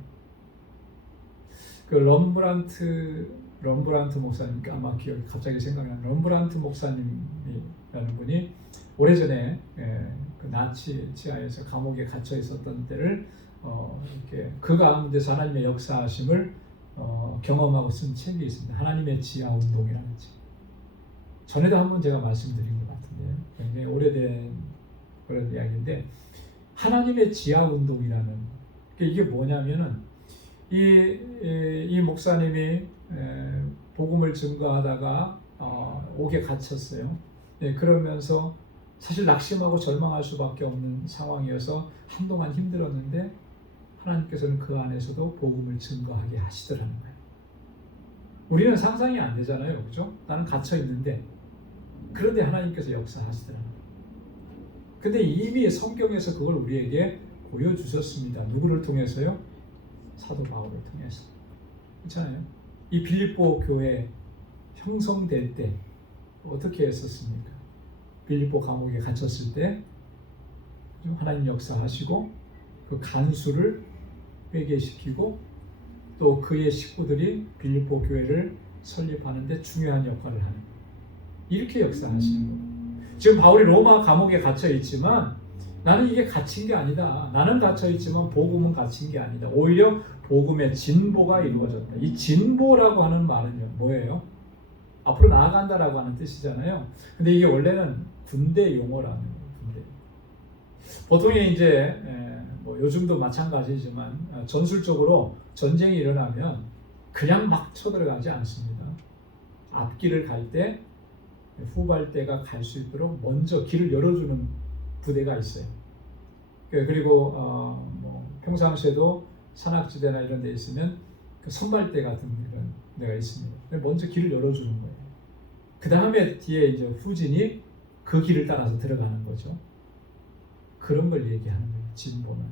그 럼브란트 목사님, 아마 기억이 갑자기 생각나는 럼브란트 목사님이라는 분이 오래전에 그 나치 지하에서 감옥에 갇혀 있었던 때를 이렇게 그 가운데서 하나님의 역사하심을 경험하고 쓴 책이 있습니다. 하나님의 지하 운동이라는 책. 전에도 한번 제가 말씀드린 것 같은데요. 굉장히 오래된 그런 이야기인데, 하나님의 지하 운동이라는, 이게 뭐냐면은 이 목사님이 복음을 증거하다가 옥에 갇혔어요. 그러면서 사실 낙심하고 절망할 수밖에 없는 상황이어서 한동안 힘들었는데 하나님께서는 그 안에서도 복음을 증거하게 하시더라는 거예요. 우리는 상상이 안 되잖아요, 그렇죠? 나는 갇혀 있는데, 그런데 하나님께서 역사하시더라는 거예요. 근데 이미 성경에서 그걸 우리에게 보여주셨습니다. 누구를 통해서요? 사도 바울을 통해서. 그렇잖아요. 이 빌립보 교회 형성될 때 어떻게 했었습니까? 빌립보 감옥에 갇혔을 때 하나님 역사하시고 그 간수를 회개시키고 또 그의 식구들이 빌립보 교회를 설립하는데 중요한 역할을 하는 거예요. 이렇게 역사하시는 거예요. 지금 바울이 로마 감옥에 gat혀 있지만 나는 이게 갇힌 게 아니다. 나는 갇혀 있지만 복음은 갇힌 게 아니다. 오히려 복음의 진보가 이루어졌다. 이 진보라고 하는 말은요, 뭐예요? 앞으로 나아간다라고 하는 뜻이잖아요. 근데 이게 원래는 군대 용어라는 거예요. 군대. 보통의 이제 뭐 요즘도 마찬가지지만 전술적으로 전쟁이 일어나면 그냥 막 쳐들어가지 않습니다. 앞길을 갈 때 후발대가 갈 수 있도록 먼저 길을 열어주는 부대가 있어요. 그리고 뭐 평상시에도 산악지대나 이런 데 있으면 그 선발대 같은 이런 데가 있습니다. 먼저 길을 열어주는 거예요. 그 다음에 뒤에 이제 후진이 그 길을 따라서 들어가는 거죠. 그런 걸 얘기하는 거예요. 진보는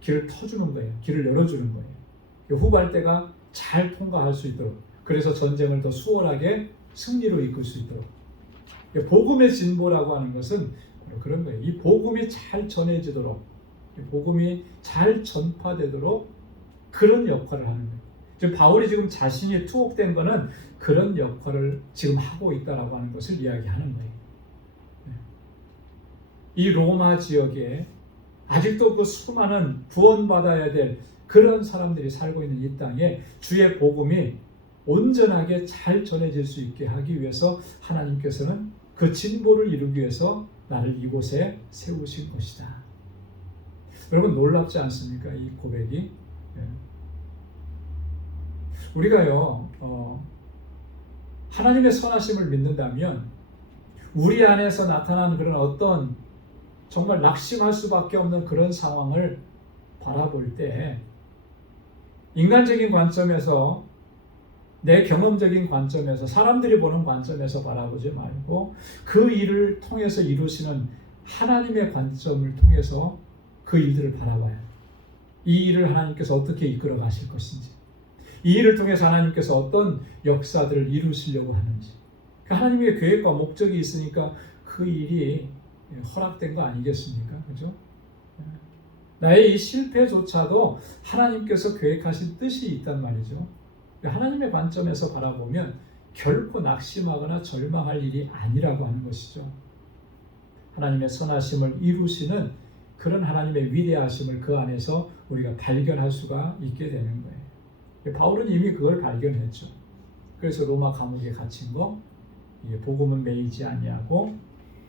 길을 터주는 거예요. 길을 열어주는 거예요. 후발대가 잘 통과할 수 있도록, 그래서 전쟁을 더 수월하게 승리로 이끌 수 있도록. 복음의 진보라고 하는 것은 그런 거예요. 이 복음이 잘 전해지도록, 이 복음이 잘 전파되도록 그런 역할을 하는 거예요. 지금 바울이 지금 자신이 투옥된 거는 그런 역할을 지금 하고 있다라고 하는 것을 이야기하는 거예요. 이 로마 지역에 아직도 그 수많은 구원받아야 될 그런 사람들이 살고 있는 이 땅에 주의 복음이 온전하게 잘 전해질 수 있게 하기 위해서 하나님께서는 그 진보를 이루기 위해서 나를 이곳에 세우신 것이다. 여러분 놀랍지 않습니까? 이 고백이. 우리가요 하나님의 선하심을 믿는다면 우리 안에서 나타나는 그런 어떤 정말 낙심할 수밖에 없는 그런 상황을 바라볼 때 인간적인 관점에서, 내 경험적인 관점에서, 사람들이 보는 관점에서 바라보지 말고 그 일을 통해서 이루시는 하나님의 관점을 통해서 그 일들을 바라봐요. 이 일을 하나님께서 어떻게 이끌어 가실 것인지, 이 일을 통해서 하나님께서 어떤 역사들을 이루시려고 하는지, 하나님의 계획과 목적이 있으니까 그 일이 허락된 거 아니겠습니까? 그죠? 나의 이 실패조차도 하나님께서 계획하신 뜻이 있단 말이죠. 하나님의 관점에서 바라보면 결코 낙심하거나 절망할 일이 아니라고 하는 것이죠. 하나님의 선하심을 이루시는 그런 하나님의 위대하심을 그 안에서 우리가 발견할 수가 있게 되는 거예요. 바울은 이미 그걸 발견했죠. 그래서 로마 감옥에 갇힌 거, 복음은 매이지 아니하고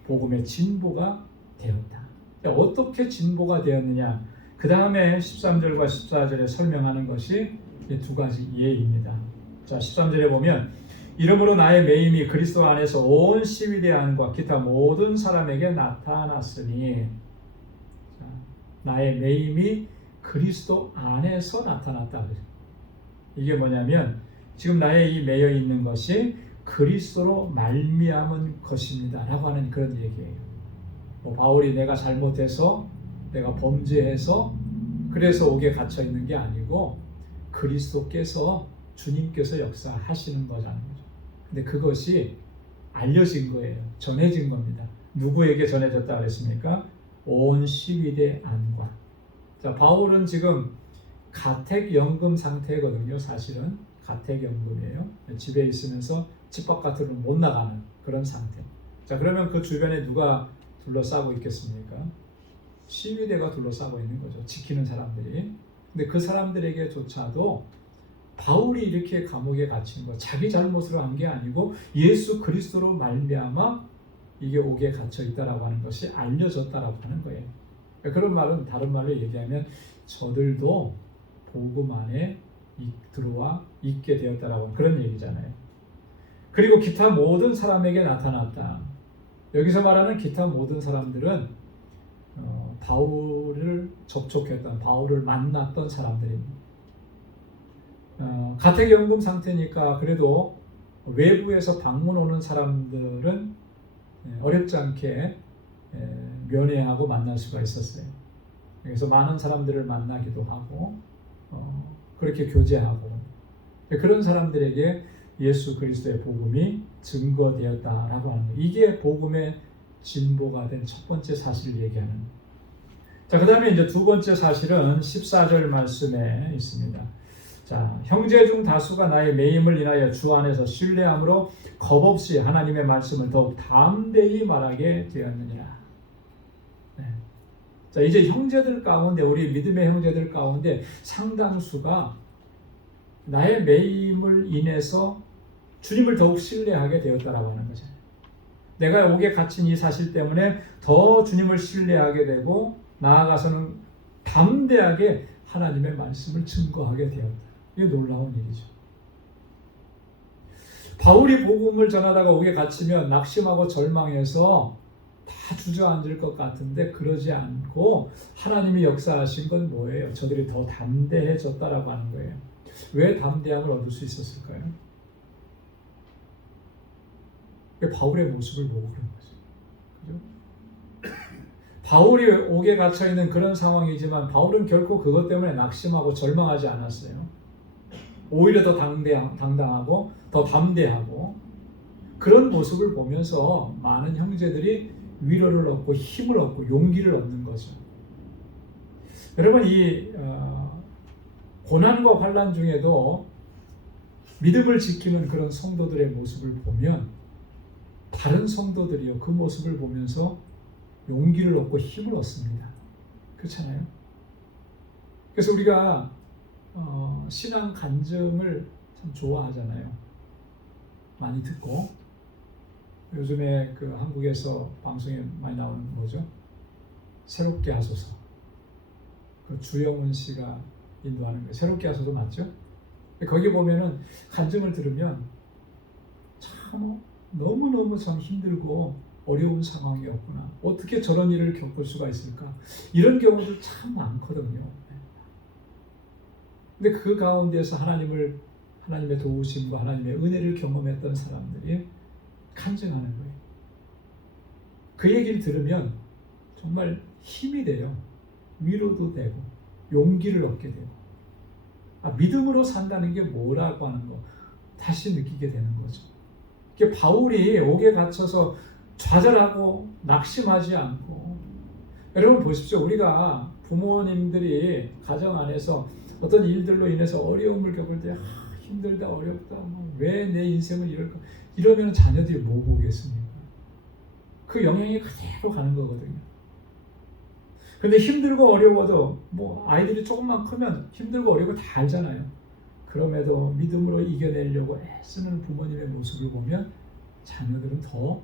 복음의 진보가 되었다. 어떻게 진보가 되었느냐? 그 다음에 13절과 14절에 설명하는 것이 두 가지 예입니다. 자, 13절에 보면 이러므로 나의 매임이 그리스도 안에서 온 시위대 안과 기타 모든 사람에게 나타났으니, 자, 나의 매임이 그리스도 안에서 나타났다. 이게 뭐냐면 지금 나의 이 매여 있는 것이 그리스도로 말미암은 것입니다 라고 하는 그런 얘기예요. 바울이 내가 잘못해서, 내가 범죄해서 그래서 옥에 갇혀 있는 게 아니고 그리스도께서, 주님께서 역사하시는 거잖아요. 근데 그것이 알려진 거예요. 전해진 겁니다. 누구에게 전해졌다 그랬습니까? 온 시위대 안과. 자, 바울은 지금 가택연금 상태거든요. 사실은 가택연금이에요. 집에 있으면서 집 바깥으로 못 나가는 그런 상태. 자, 그러면 그 주변에 누가 둘러싸고 있겠습니까? 시위대가 둘러싸고 있는 거죠. 지키는 사람들이. 근데 그 사람들에게조차도 바울이 이렇게 감옥에 갇힌 거 자기 잘못으로 한 게 아니고 예수 그리스도로 말미암아 이게 옥에 갇혀 있다라고 하는 것이 알려졌다라고 하는 거예요. 그런 말은 다른 말로 얘기하면 저들도 복음 안에 들어와 있게 되었다라고 하는 그런 얘기잖아요. 그리고 기타 모든 사람에게 나타났다. 여기서 말하는 기타 모든 사람들은 바울을 접촉했던, 바울을 만났던 사람들입니다. 가택연금 상태니까 그래도 외부에서 방문 오는 사람들은 어렵지 않게 면회하고 만날 수가 있었어요. 그래서 많은 사람들을 만나기도 하고 그렇게 교제하고, 그런 사람들에게 예수 그리스도의 복음이 증거되었다라고 하는 거예요. 이게 복음의 진보가 된 첫 번째 사실을 얘기하는 거예요. 자, 그 다음에 이제 두 번째 사실은 14절 말씀에 있습니다. 자, 형제 중 다수가 나의 매임을 인하여 주 안에서 신뢰함으로 겁없이 하나님의 말씀을 더욱 담대히 말하게 되었느니라. 네. 자, 이제 형제들 가운데, 우리 믿음의 형제들 가운데 상당수가 나의 매임을 인해서 주님을 더욱 신뢰하게 되었다라고 하는 거죠. 내가 옥에 갇힌 이 사실 때문에 더 주님을 신뢰하게 되고 나아가서는 담대하게 하나님의 말씀을 증거하게 되었다. 이게 놀라운 일이죠. 바울이 복음을 전하다가 옥에 갇히면 낙심하고 절망해서 다 주저앉을 것 같은데 그러지 않고 하나님이 역사하신 건 뭐예요? 저들이 더 담대해졌다라고 하는 거예요. 왜 담대함을 얻을 수 있었을까요? 바울의 모습을 보고 그런 거죠. 그죠? 바울이 옥에 갇혀 있는 그런 상황이지만 바울은 결코 그것 때문에 낙심하고 절망하지 않았어요. 오히려 더 당당하고 더 담대하고 그런 모습을 보면서 많은 형제들이 위로를 얻고 힘을 얻고 용기를 얻는 거죠. 여러분 이 고난과 환난 중에도 믿음을 지키는 그런 성도들의 모습을 보면 다른 성도들이요 그 모습을 보면서 용기를 얻고 힘을 얻습니다. 그렇잖아요. 그래서 우리가 신앙 간증을 참 좋아하잖아요. 많이 듣고 요즘에 그 한국에서 방송에 많이 나오는 뭐죠? 새롭게 하소서. 그 주영훈 씨가 인도하는 거 새롭게 하소서 맞죠? 거기 보면은 간증을 들으면 참 너무너무 참 힘들고 어려운 상황이었구나. 어떻게 저런 일을 겪을 수가 있을까? 이런 경우들 참 많거든요. 근데 그 가운데서 하나님의 도우심과 하나님의 은혜를 경험했던 사람들이 간증하는 거예요. 그 얘기를 들으면 정말 힘이 돼요. 위로도 되고 용기를 얻게 되고 믿음으로 산다는 게 뭐라고 하는 거 다시 느끼게 되는 거죠. 바울이 옥에 갇혀서 좌절하고 낙심하지 않고 여러분 보십시오. 우리가 부모님들이 가정 안에서 어떤 일들로 인해서 어려움을 겪을 때 힘들다 어렵다 왜 내 인생을 이럴까 이러면 자녀들이 뭐 보겠습니까? 그 영향이 그대로 가는 거거든요. 그런데 힘들고 어려워도 뭐 아이들이 조금만 크면 힘들고 어려워 다 알잖아요. 그럼에도 믿음으로 이겨내려고 애쓰는 부모님의 모습을 보면 자녀들은 더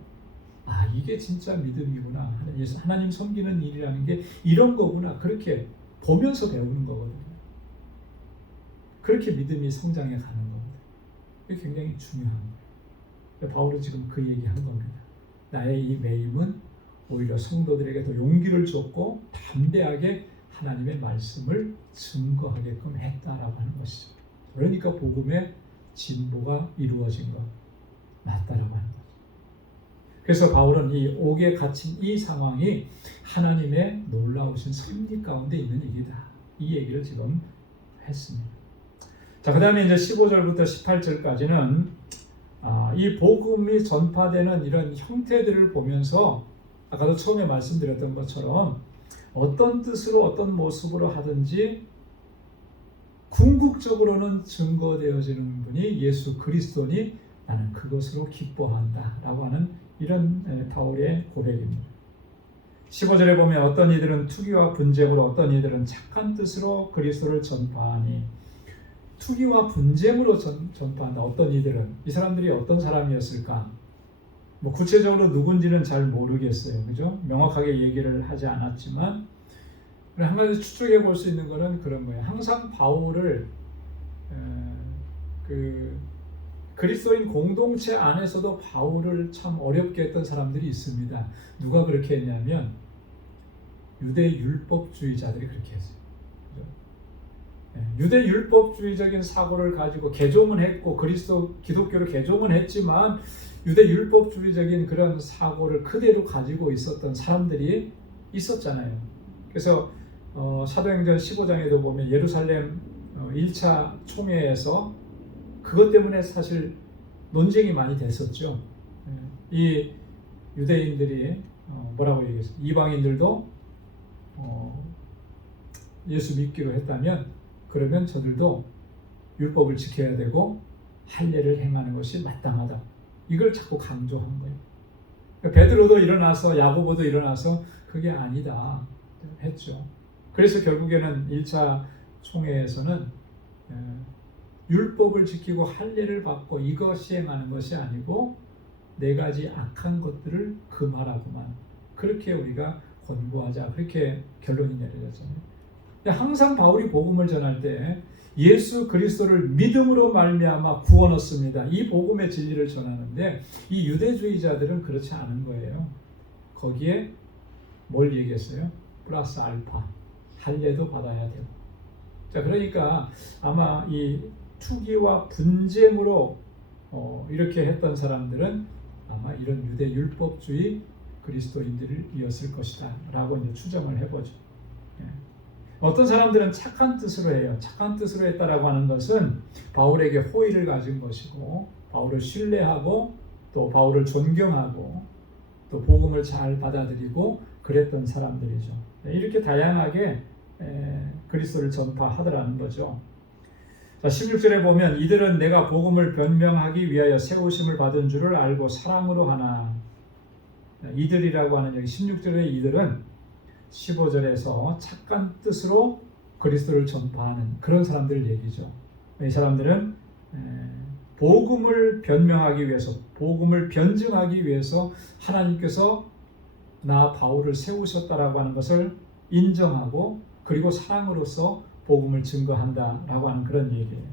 이게 진짜 믿음이구나. 하나님 섬기는 일이라는 게 이런 거구나. 그렇게 보면서 배우는 거거든요. 그렇게 믿음이 성장해 가는 겁니다. 이게 굉장히 중요한 거예요. 바울은 지금 그 얘기하는 겁니다. 나의 이 매임은 오히려 성도들에게 더 용기를 줬고 담대하게 하나님의 말씀을 증거하게끔 했다라고 하는 것이죠. 그러니까 복음의 진보가 이루어진 것 맞다라고 하는 거죠. 그래서 바울은 이 옥에 갇힌 이 상황이 하나님의 놀라우신 섭리 가운데 있는 일이다. 이 얘기를 지금 했습니다. 자, 그 다음에 이제 15절부터 18절까지는 이 복음이 전파되는 이런 형태들을 보면서 아까도 처음에 말씀드렸던 것처럼 어떤 뜻으로 어떤 모습으로 하든지 궁극적으로는 증거되어지는 분이 예수 그리스도니 나는 그것으로 기뻐한다 라고 하는 이런 바울의 고백입니다. 15절에 보면 어떤 이들은 투기와 분쟁으로 어떤 이들은 착한 뜻으로 그리스도를 전파하니 투기와 분쟁으로 전파한다. 어떤 이들은 이 사람들이 어떤 사람이었을까? 뭐 구체적으로 누군지는 잘 모르겠어요. 그죠? 명확하게 얘기를 하지 않았지만 한 가지 추측해 볼 수 있는 것은 그런 거예요. 항상 바울을 그리스도인 공동체 안에서도 바울을 참 어렵게 했던 사람들이 있습니다. 누가 그렇게 했냐면 유대 율법주의자들이 그렇게 했어요. 유대 율법주의적인 사고를 가지고 개종은 했고 기독교를 개종은 했지만 유대 율법주의적인 그런 사고를 그대로 가지고 있었던 사람들이 있었잖아요. 그래서 사도행전 15장에도 보면 예루살렘 1차 총회에서 그것 때문에 사실 논쟁이 많이 됐었죠. 이 유대인들이 뭐라고 얘기했어요? 이방인들도 예수 믿기로 했다면 그러면 저들도 율법을 지켜야 되고 할례를 행하는 것이 마땅하다. 이걸 자꾸 강조한 거예요. 베드로도 일어나서 야고보도 일어나서 그게 아니다 했죠. 그래서 결국에는 1차 총회에서는 율법을 지키고 할례를 받고 이거 시행하는 것이 아니고 네 가지 악한 것들을 금하라고만 그렇게 우리가 권고하자 그렇게 결론이 내려졌잖아요. 항상 바울이 복음을 전할 때 예수 그리스도를 믿음으로 말미암아 구원 얻습니다. 이 복음의 진리를 전하는데 이 유대주의자들은 그렇지 않은 거예요. 거기에 뭘 얘기했어요? 플러스 알파 할례도 받아야 되고. 자, 그러니까 아마 이 투기와 분쟁으로 이렇게 했던 사람들은 아마 이런 유대 율법주의 그리스도인들이었을 것이다 라고 이제 추정을 해보죠. 예. 어떤 사람들은 착한 뜻으로 해요. 착한 뜻으로 했다라고 하는 것은 바울에게 호의를 가진 것이고 바울을 신뢰하고 또 바울을 존경하고 또 복음을 잘 받아들이고 그랬던 사람들이죠. 이렇게 다양하게 그리스도를 전파하더라는 거죠. 자, 16절에 보면 이들은 내가 복음을 변명하기 위하여 세우심을 받은 줄을 알고 사랑으로 하나. 이들이라고 하는 여기 16절의 이들은 15절에서 착한 뜻으로 그리스도를 전파하는 그런 사람들 얘기죠. 이 사람들은 복음을 변명하기 위해서 복음을 변증하기 위해서 하나님께서 나 바울을 세우셨다라고 하는 것을 인정하고 그리고 사랑으로서 복음을 증거한다라고 하는 그런 얘기예요.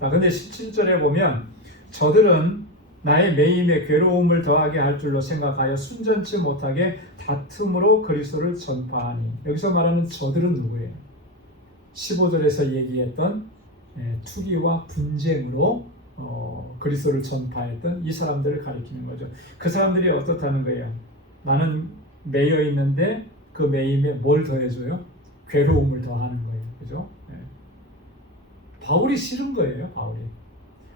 자, 근데 17절에 보면 저들은 나의 매임에 괴로움을 더하게 할 줄로 생각하여 순전치 못하게 다툼으로 그리스도를 전파하니. 여기서 말하는 저들은 누구예요? 15절에서 얘기했던 투기와 분쟁으로 그리스도를 전파했던 이 사람들을 가리키는 거죠. 그 사람들이 어떻다는 거예요? 나는 매여 있는데 그 매임에 뭘 더해줘요? 괴로움을 더하는 거예요. 그죠? 바울이 싫은 거예요.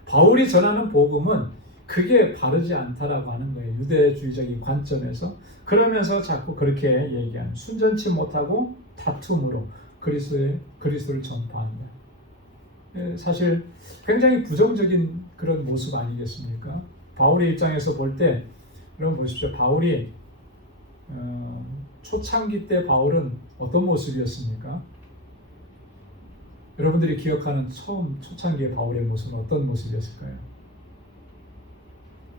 바울이 전하는 복음은 그게 바르지 않다라고 하는 거예요. 유대주의적인 관점에서. 그러면서 자꾸 그렇게 얘기하는 순전치 못하고 다툼으로 그리스도를 전파한다. 사실 굉장히 부정적인 그런 모습 아니겠습니까? 바울의 입장에서 볼 때 여러분 보십시오. 바울이 초창기 때 바울은 어떤 모습이었습니까? 여러분들이 기억하는 처음 초창기의 바울의 모습은 어떤 모습이었을까요?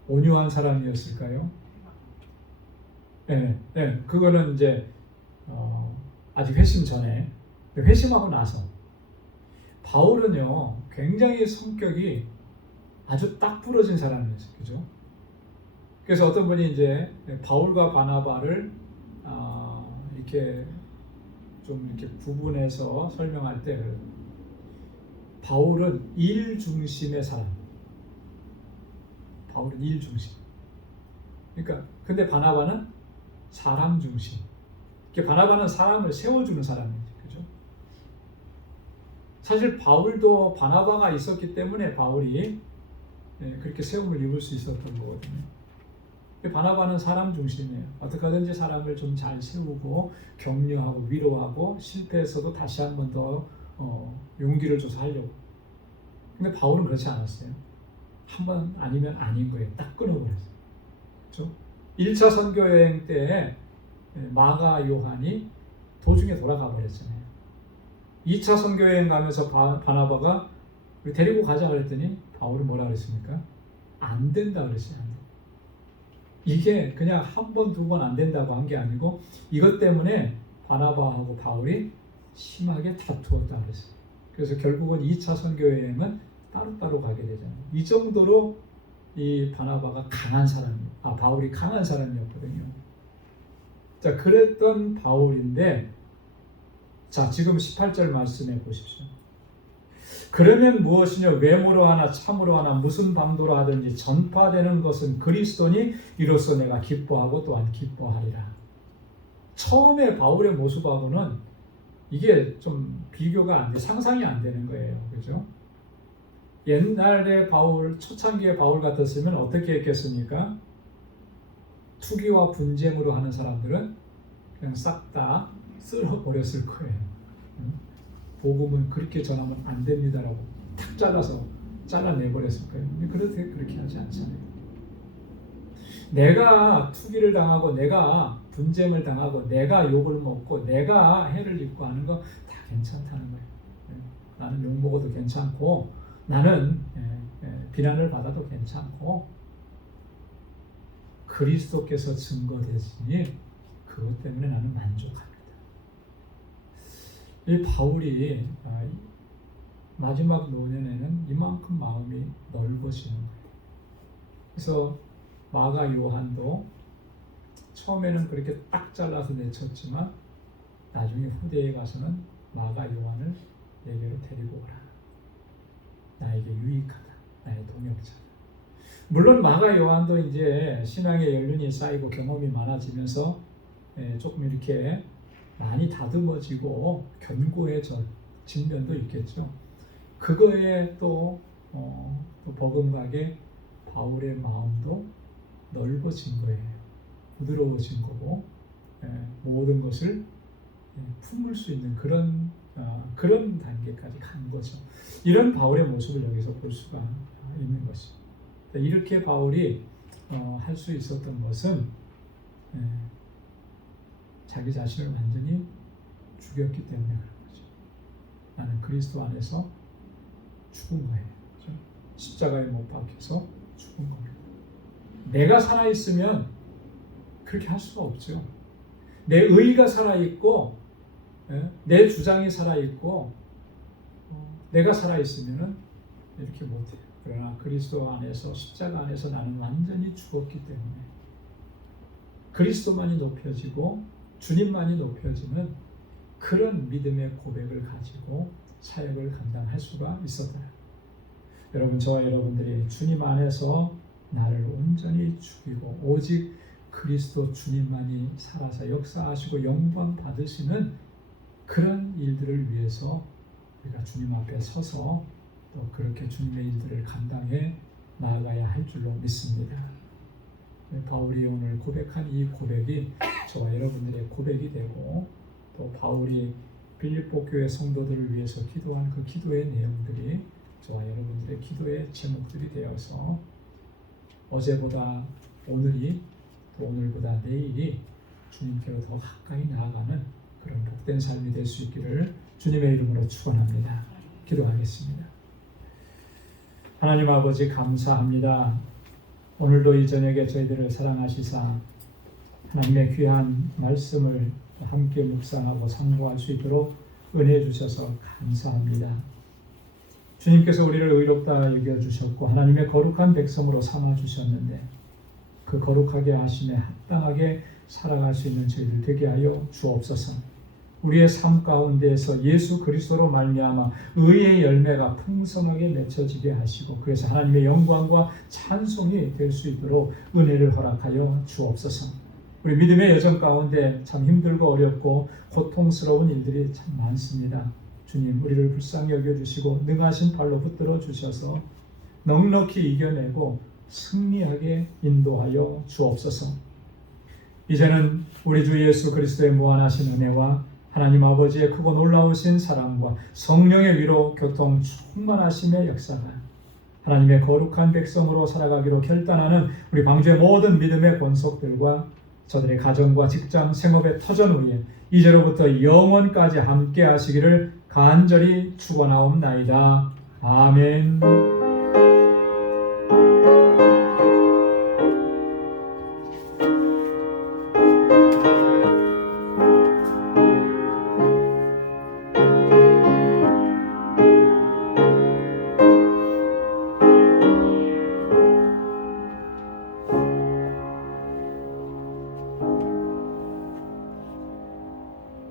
온유한 사람이었을까요? 네, 그거는 이제 아직 회심 전에, 회심하고 나서 바울은요 굉장히 성격이 아주 딱 부러진 사람이었어요, 그죠? 그래서 어떤 분이 이제 바울과 바나바를 이렇게 좀 이렇게 구분해서 설명할 때 바울은 일 중심의 사람. 바울은 일 중심. 그러니까 근데 바나바는 사람 중심. 바나바는 사람을 세워주는 사람이죠, 그죠? 사실 바울도 바나바가 있었기 때문에 바울이 그렇게 세움을 입을 수 있었던 거거든요. 바나바는 사람 중심이에요. 어떻게 하든지 사람을 좀 잘 세우고 격려하고 위로하고 실패했어도 다시 한 번 더 용기를 줘서 하려고. 근데 바울은 그렇지 않았어요. 한 번 아니면 아닌 거예요. 딱 끊어버렸어요. 그렇죠? 1차 선교여행 때 마가 요한이 도중에 돌아가 버렸잖아요. 2차 선교여행 가면서 바나바가 데리고 가자 그랬더니 바울은 뭐라 그랬습니까? 안 된다 그랬어요. 안 돼. 이게 그냥 한 번, 두 번 안 된다고 한 게 아니고 이것 때문에 바나바하고 바울이 심하게 다투었다 그랬어요. 그래서 결국은 2차 선교여행은 따로따로 가게 되잖아요. 이 정도로 이 바나바가 강한 사람이에요. 바울이 강한 사람이었거든요. 자, 그랬던 바울인데, 자, 지금 18절 말씀해 보십시오. 그러면 무엇이냐? 외모로 하나 참으로 하나 무슨 방도로 하든지 전파되는 것은 그리스도니 이로써 내가 기뻐하고 또한 기뻐하리라. 처음에 바울의 모습하고는 이게 좀 비교가 안 돼, 상상이 안 되는 거예요. 그죠? 옛날에 바울, 초창기의 바울 같았으면 어떻게 했겠습니까? 투기와 분쟁으로 하는 사람들은 그냥 싹 다 쓸어버렸을 거예요. 복음은 그렇게 전하면 안 됩니다라고 탁 잘라내버렸을 거예요. 근데 그렇게 하지 않잖아요. 내가 투기를 당하고 내가 분쟁을 당하고 내가 욕을 먹고 내가 해를 입고 하는 거 다 괜찮다는 거예요. 나는 욕 먹어도 괜찮고 나는 비난을 받아도 괜찮고 그리스도께서 증거되시니 그것 때문에 나는 만족합니다. 이 바울이 마지막 노년에는 이만큼 마음이 넓어지는 거예요. 그래서 마가 요한도 처음에는 그렇게 딱 잘라서 내쳤지만 나중에 후대에 가서는 마가 요한을 내게로 데리고 오라. 나에게 유익하다. 나의 동역자다. 물론 마가 요한도 이제 신앙의 연륜이 쌓이고 경험이 많아지면서 조금 이렇게 많이 다듬어지고 견고해진 면도 있겠죠. 그거에 또 버금가게 바울의 마음도 넓어진 거예요. 부드러워진 거고 모든 것을 품을 수 있는 그런 단계까지 간 거죠. 이런 바울의 모습을 여기서 볼 수가 있는 것이죠. 이렇게 바울이 할 수 있었던 것은 자기 자신을 완전히 죽였기 때문에 그런 거죠. 나는 그리스도 안에서 죽은 거예요. 그렇죠? 십자가에 못 박혀서 죽은 겁니다. 내가 살아있으면 그렇게 할 수가 없죠. 내 의의가 살아있고 내 주장이 살아있고 내가 살아있으면 이렇게 못해요. 그러나 그리스도 안에서 십자가 안에서 나는 완전히 죽었기 때문에 그리스도만이 높여지고 주님만이 높여지는 그런 믿음의 고백을 가지고 사역을 감당할 수가 있었다. 여러분, 저와 여러분들이 주님 안에서 나를 온전히 죽이고 오직 그리스도 주님만이 살아서 역사하시고 영광 받으시는 그런 일들을 위해서 우리가 주님 앞에 서서 또 그렇게 주님의 일들을 감당해 나아가야 할 줄로 믿습니다. 바울이 오늘 고백한 이 고백이 저와 여러분들의 고백이 되고 또 바울이 빌립보 교회 성도들을 위해서 기도한 그 기도의 내용들이 저와 여러분들의 기도의 제목들이 되어서 어제보다 오늘이 또 오늘보다 내일이 주님께로 더 가까이 나아가는 그런 복된 삶이 될 수 있기를 주님의 이름으로 축원합니다. 기도하겠습니다. 하나님 아버지 감사합니다. 오늘도 이 저녁에 저희들을 사랑하시사 하나님의 귀한 말씀을 함께 묵상하고 상고할 수 있도록 은혜 주셔서 감사합니다. 주님께서 우리를 의롭다 여겨주셨고 하나님의 거룩한 백성으로 삼아주셨는데 그 거룩하게 하심에 합당하게 살아갈 수 있는 저희들 되게 하여 주옵소서. 우리의 삶 가운데에서 예수 그리스도로 말미암아 의의 열매가 풍성하게 맺혀지게 하시고 그래서 하나님의 영광과 찬송이 될 수 있도록 은혜를 허락하여 주옵소서. 우리 믿음의 여정 가운데 참 힘들고 어렵고 고통스러운 일들이 참 많습니다. 주님, 우리를 불쌍히 여겨주시고 능하신 발로 붙들어 주셔서 넉넉히 이겨내고 승리하게 인도하여 주옵소서. 이제는 우리 주 예수 그리스도의 무한하신 은혜와 하나님 아버지의 크고 놀라우신 사랑과 성령의 위로 교통 충만하심의 역사가 하나님의 거룩한 백성으로 살아가기로 결단하는 우리 방주의 모든 믿음의 권속들과 저들의 가정과 직장, 생업의 터전 위에 이제로부터 영원까지 함께 하시기를 간절히 축원하옵나이다. 아멘.